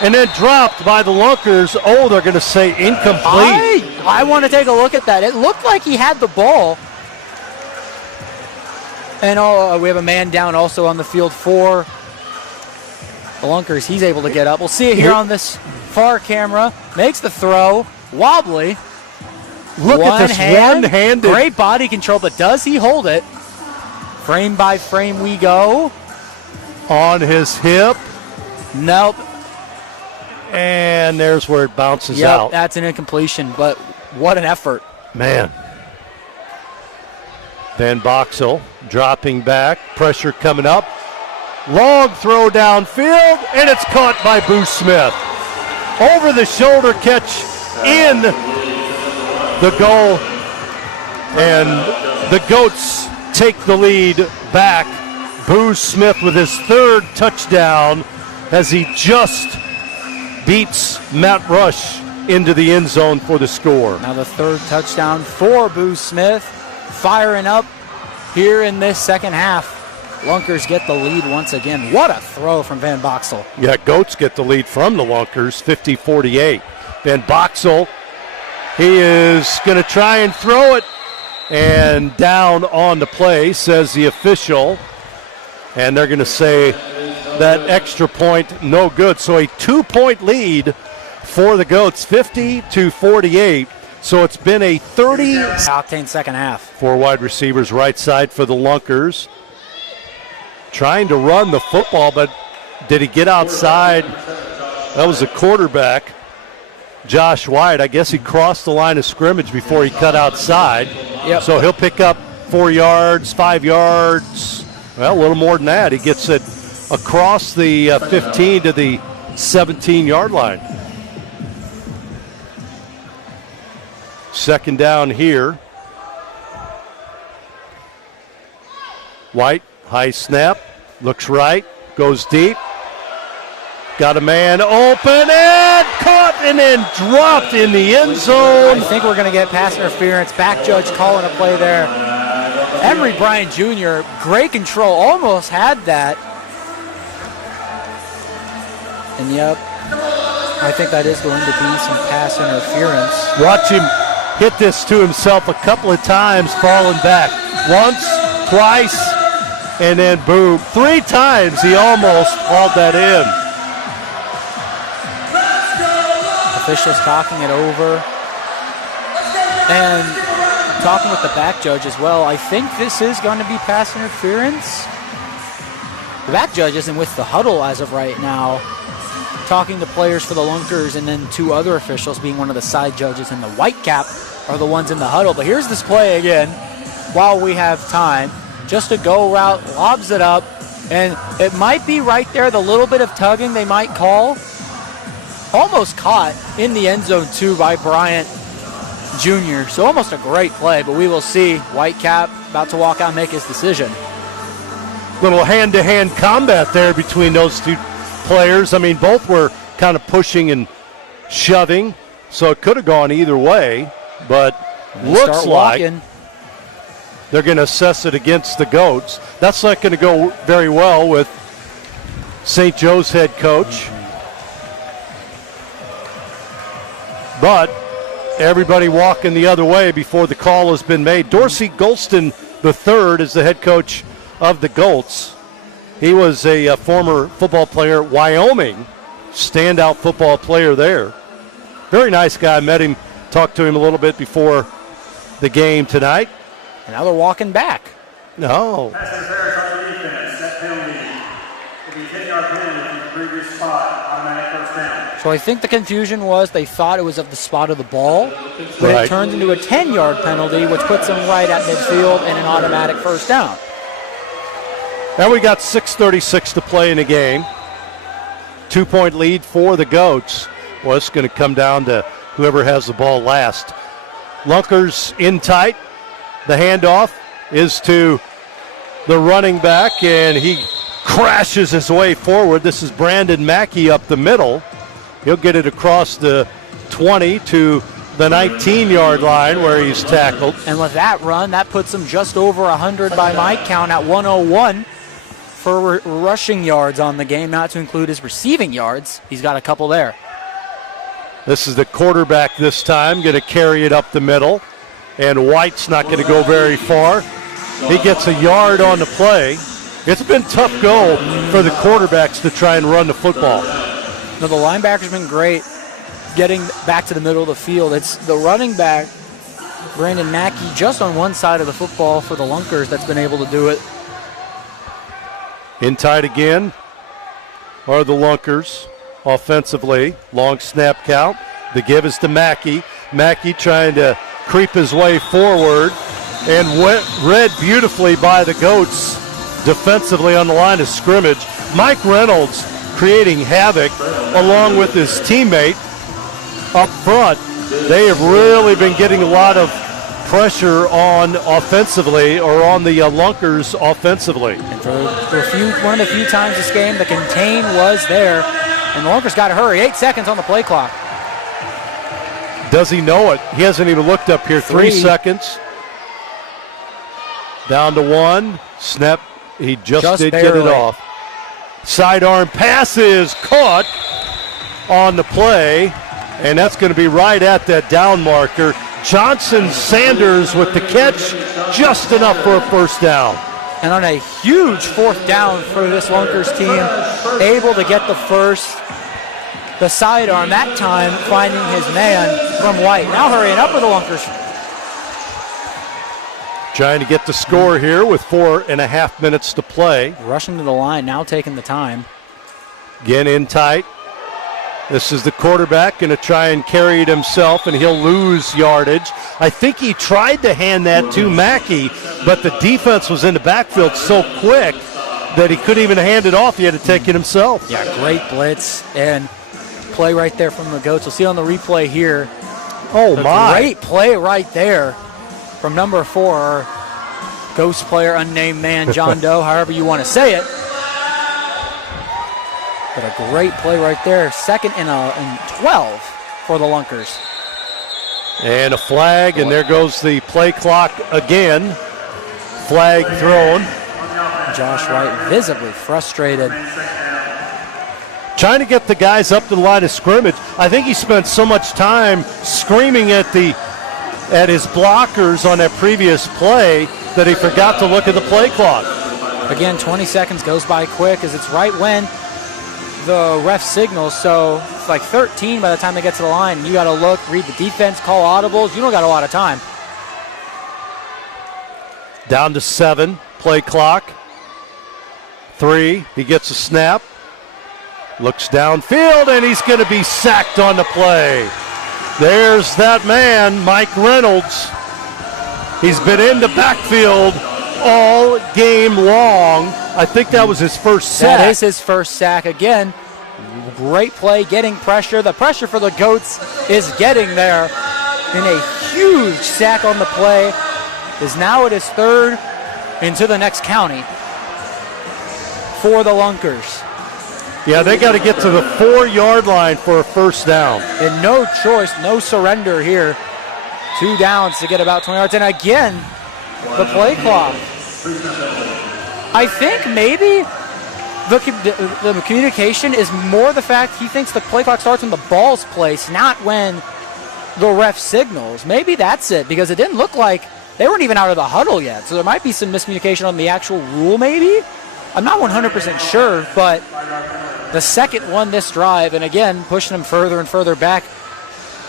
and then dropped by the Lunkers. Oh, they're going to say incomplete. I want to take a look at that. It looked like he had the ball. And we have a man down also on the field for the Lunkers. He's able to get up. We'll see it here on this far camera. Makes the throw. Wobbly. Look at this one-handed. Great body control, but does he hold it? Frame by frame we go. On his hip. Nope. And there's where it bounces Yep, out. that's an incompletion, but what an effort. Man. Van Boxel dropping back. Pressure coming up. Long throw downfield, and it's caught by Boo Smith. Over the shoulder catch in the goal, and the Goats take the lead back. Boo Smith with his third touchdown as he just beats Matt Rush into the end zone for the score. Now the third touchdown for Boo Smith, firing up here in this second half. Lunkers get the lead once again. What a throw from Van Boxel. Yeah, Goats get the lead from the Lunkers, 50-48. Van Boxel, he is going to try and throw it, and down on the play, says the official. And they're going to say that extra point, no good. So a 2-point lead for the Goats, 50-48. So it's been a 30-octane second half. Four wide receivers right side for the Lunkers. Trying to run the football, but did he get outside? That was the quarterback, Josh White. I guess he crossed the line of scrimmage before he cut outside. Yep. So he'll pick up 4 yards, 5 yards. Well, a little more than that. He gets it across the 15 to the 17-yard line. Second down here. White, high snap, looks right, goes deep. Got a man open and caught and then dropped in the end zone. I think we're going to get pass interference. Back judge calling a play there. Emery Bryant Jr., great control, almost had that. And yep, I think that is going to be some pass interference. Watch him hit this to himself a couple of times, falling back. Once, twice, and then boom. 3 times he almost hauled that in. Officials talking it over. And talking with the back judge as well. I think this is going to be pass interference. The back judge isn't with the huddle as of right now, talking to players for the Lunkers, and then 2 other officials, being one of the side judges and the white cap, are the ones in the huddle. But here's this play again while we have time. Just a go route, lobs it up, and it might be right there, the little bit of tugging they might call. Almost caught in the end zone too by Bryant Jr. So almost a great play, but we will see. Whitecap about to walk out and make his decision. Little hand-to-hand combat there between those 2 players. I mean, both were kind of pushing and shoving, so it could have gone either way, but looks like they're going to assess it against the Goats. That's not going to go very well with St. Joe's head coach. But everybody walking the other way before the call has been made. Dorsey Golston III is the head coach of the Goats. He was a former football player at Wyoming, standout football player there. Very nice guy. Met him, talked to him a little bit before the game tonight. And now they're walking back. No. Pass interference on the defense. That penalty will be 10-yard penalty from the previous spot. Automatic first down. So I think the confusion was they thought it was of the spot of the ball, but it turns into a 10-yard penalty, which puts them right at midfield and an automatic first down. Now we got 6:36 to play in the game. 2-point lead for the Goats. Well, it's going to come down to whoever has the ball last. Lunkers in tight. The handoff is to the running back, and he crashes his way forward. This is Brandon Mackey up the middle. He'll get it across the 20 to the 19-yard line where he's tackled. And with that run, that puts him just over 100 by my count at 101 for rushing yards on the game, not to include his receiving yards. He's got a couple there. This is the quarterback this time, going to carry it up the middle. And White's not going to go very far. He gets a yard on the play. It's been tough go for the quarterbacks to try and run the football. No, the linebacker's been great getting back to the middle of the field. It's the running back, Brandon Mackey, just on one side of the football for the Lunkers that's been able to do it. In tight again are the Lunkers offensively. Long snap count. The give is to Mackey. Mackey trying to creep his way forward and read beautifully by the Goats defensively on the line of scrimmage. Mike Reynolds creating havoc along with his teammate up front. They have really been getting a lot of pressure on offensively, or on the Lunkers offensively. And for one of the few times this game, the contain was there, and the Lunkers got to hurry. 8 seconds on the play clock. Does he know it? He hasn't even looked up here. 3 seconds. Down to 1. Snap. He just did barely get it off. Sidearm pass is caught on the play, and that's going to be right at that down marker. Johnson Sanders with the catch, just enough for a first down. And on a huge 4th down for this Lunkers team, able to get the first. The sidearm that time finding his man from White. Now hurrying up with the Lunkers. Trying to get the score here with 4.5 minutes to play. Rushing to the line, now taking the time. Again in tight. This is the quarterback going to try and carry it himself, and he'll lose yardage. I think he tried to hand that to Mackey, but the defense was in the backfield so quick that he couldn't even hand it off. He had to take it himself. Yeah, great blitz and play right there from the Goats. We'll see on the replay here. Oh, my. Great play right there from number 4, Ghost player, unnamed man, John Doe, however you want to say it. But a great play right there. 2nd and 12 for the Lunkers. And a flag, and there goes the play clock again. Flag thrown. Josh White visibly frustrated. Trying to get the guys up to the line of scrimmage. I think he spent so much time screaming at his blockers on that previous play that he forgot to look at the play clock. Again, 20 seconds goes by quick as it's right when the ref signals, so it's like 13 by the time they get to the line. You got to look, read the defense, call audibles. You don't got a lot of time. Down to 7, play clock. 3, he gets a snap. Looks downfield, and he's going to be sacked on the play. There's that man, Mike Reynolds. He's been in the backfield all game long. I think that was his first sack. That is his first sack. Again, great play, getting pressure. The pressure for the Goats is getting there. And a huge sack on the play is now at his 3rd into the next county for the Lunkers. Yeah, they got to get to the 4-yard line for a first down. And no choice, no surrender here. 2 downs to get about 20 yards. And again, the play clock. I think maybe the communication is more the fact he thinks the play clock starts when the ball's placed, not when the ref signals. Maybe that's it, because it didn't look like they weren't even out of the huddle yet. So there might be some miscommunication on the actual rule maybe. I'm not 100% sure, but the second one this drive, and again, pushing them further and further back.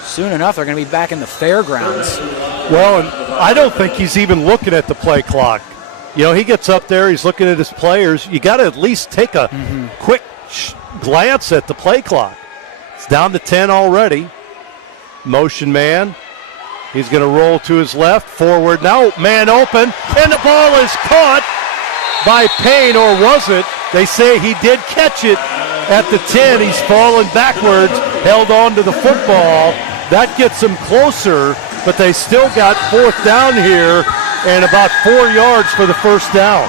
Soon enough, they're going to be back in the fairgrounds. Well, and I don't think he's even looking at the play clock. You know, he gets up there, he's looking at his players. You got to at least take a quick glance at the play clock. It's down to 10 already. Motion man. He's going to roll to his left, forward now, man open, and the ball is caught by Payne, or was it? They say he did catch it at the 10. He's fallen backwards, held on to the football. That gets him closer, but they still got 4th down here and about 4 yards for the first down.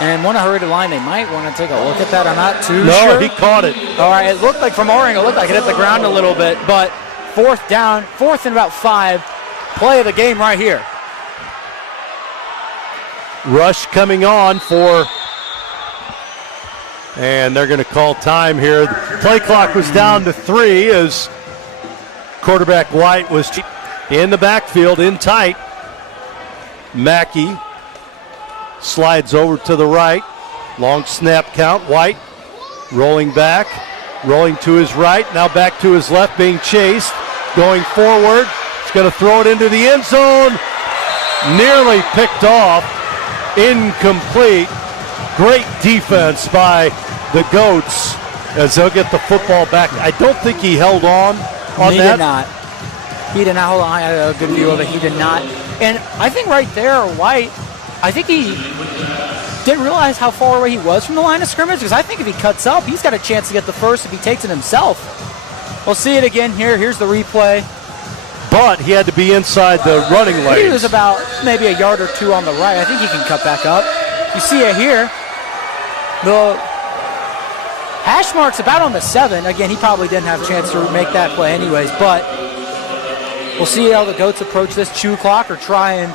And want to hurry to the line. They might want to take a look at that. I'm not too No, sure. he caught it. All right, it looked like from our angle, it looked like it hit the ground a little bit, but 4th down, 4th and about 5. Play of the game right here. Rush coming on and they're going to call time here. The play clock was down to 3 as quarterback White was in the backfield, in tight. Mackey slides over to the right. Long snap count. White rolling back, rolling to his right, now back to his left, being chased, going forward. He's going to throw it into the end zone. Nearly picked off. Incomplete. Great defense by the Goats as they'll get the football back. I don't think he held on that. He did not. He did not hold on. I had a good view of it. He did not. And I think right there, White, I think he didn't realize how far away he was from the line of scrimmage, because I think if he cuts up, he's got a chance to get the first if he takes it himself. We'll see it again here. Here's the replay. But he had to be inside the running lanes. He was about maybe a yard or two on the right. I think he can cut back up. You see it here. The hash mark's about on the 7. Again, he probably didn't have a chance to make that play anyways, but we'll see how the Goats approach this chew clock or try and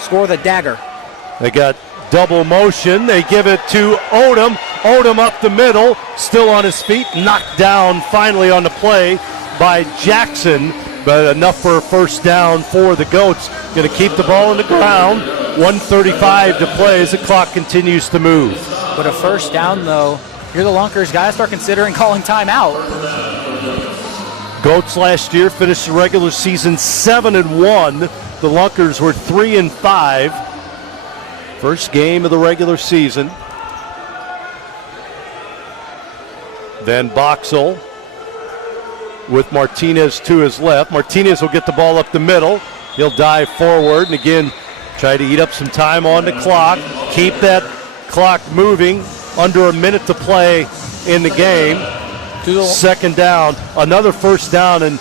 score the dagger. They got double motion. They give it to Odom. Odom up the middle, still on his feet, knocked down finally on the play by Jackson, but enough for a first down for the Goats. Going to keep the ball on the ground. 1:35 to play as the clock continues to move. But a first down, though, here the Lunkers got to start considering calling timeout. Goats last year finished the regular season 7-1. The Lunkers were 3-5. First game of the regular season. Then Boxall with Martinez to his left. Martinez will get the ball up the middle. He'll dive forward and again try to eat up some time on the clock. Keep that clock moving. Under a minute to play in the game. Second down. Another first down and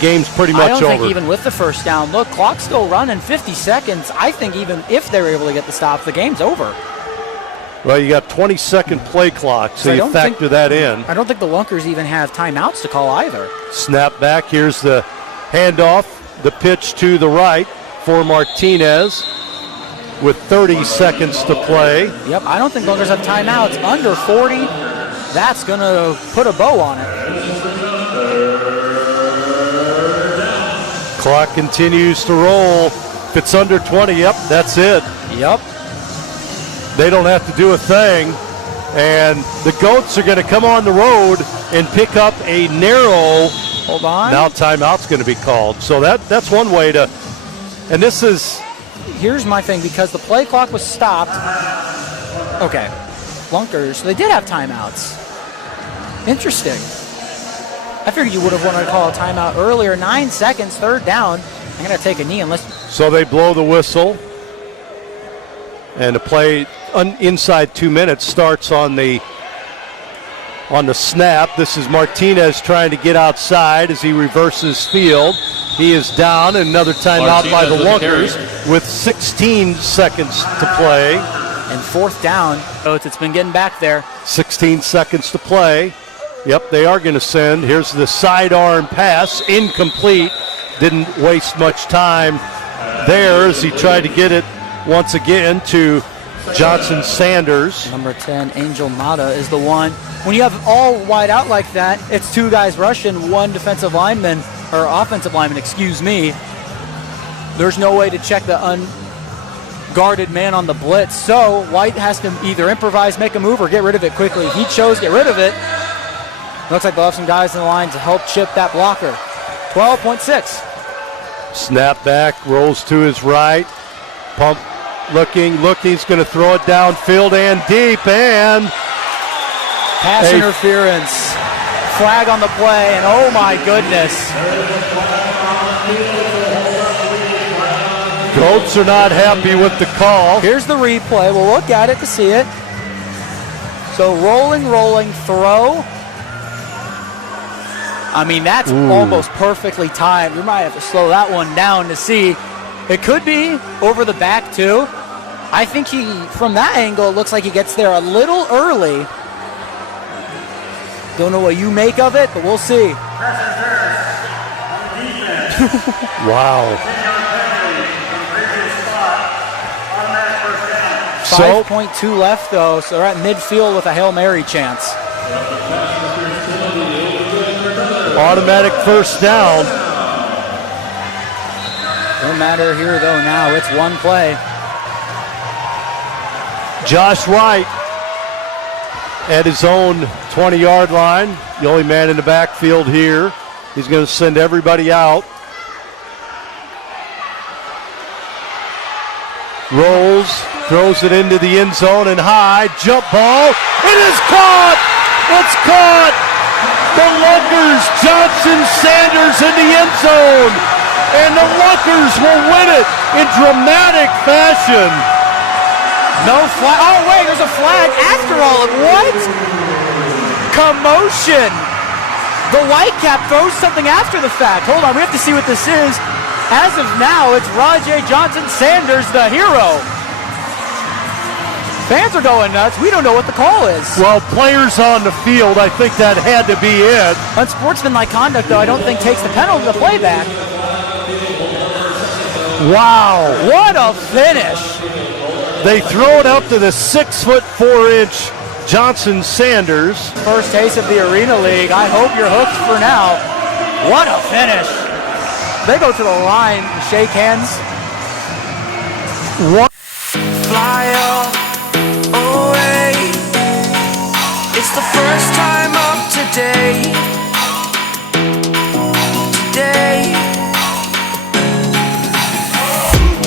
game's pretty much over. I don't think even with the first down, look, clock's still running, 50 seconds. I think even if they're able to get the stop, the game's over. Well, you got 20-second play clock, so you factor that in. I don't think the Lunkers even have timeouts to call either. Snap back. Here's the handoff. The pitch to the right for Martinez with 30 seconds to play. Yep, I don't think Lunkers have timeouts. Under 40, that's going to put a bow on it. Clock continues to roll. If it's under 20, yep, that's it. Yep. They don't have to do a thing. And the Goats are going to come on the road and pick up a narrow. Hold on. Now timeout's going to be called. So that's one way to, and this is. Here's my thing, because the play clock was stopped. Okay. Lunkers, they did have timeouts. Interesting. I figured you would have wanted to call a timeout earlier. 9 seconds, third down. I'm going to take a knee unless. So they blow the whistle. And the play inside 2 minutes starts on the snap. This is Martinez trying to get outside as he reverses field. He is down. Another timeout by the Lunkers with 16 seconds to play. And fourth down. So it's been getting back there. 16 seconds to play. Yep, they are going to send. Here's the sidearm pass. Incomplete. Didn't waste much time there as he tried to get it once again to Johnson Sanders. Number 10, Angel Mata, is the one. When you have all wide out like that, it's two guys rushing, one defensive lineman, or offensive lineman, excuse me. There's no way to check the unguarded man on the blitz. So White has to either improvise, make a move, or get rid of it quickly. He chose to get rid of it. Looks like they'll have some guys in the line to help chip that blocker. 12.6. Snap back, rolls to his right. Pump. Looking, he's going to throw it downfield and deep, and pass interference. Flag on the play, and oh my goodness. Goats are not happy with the call. Here's the replay. We'll look at it to see it. So rolling, throw. I mean, that's almost perfectly timed. We might have to slow that one down to see. It could be over the back, too. I think from that angle, it looks like he gets there a little early. Don't know what you make of it, but we'll see. Wow. 5.2 left, though, so they're at midfield with a Hail Mary chance. Automatic first down. No matter here, though, now it's one play. Josh Wright at his own 20-yard line. The only man in the backfield here. He's going to send everybody out. Rolls, throws it into the end zone and high. Jump ball. It is caught! It's caught! The Lunkers, Johnson Sanders in the end zone. And the Lunkers will win it. in dramatic fashion. No flag. Oh, wait, there's a flag after all. What? Commotion. The Whitecap throws something after the fact. Hold on, we have to see what this is. As of now, it's Rajay Johnson Sanders, the hero. Fans are going nuts. We don't know what the call is. Well, players on the field, I think that had to be it. Unsportsmanlike conduct, though, I don't think takes the penalty to play back. Wow. What a finish. They throw it up to the 6'4" Johnson Sanders. First taste of the Arena League. I hope you're hooked for now. What a finish. They go to the line and shake hands. What? Fly away. It's the first time of today. Today.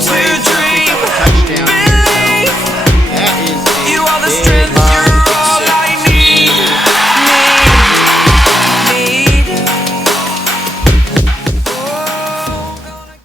To dream, believe. You are the strength.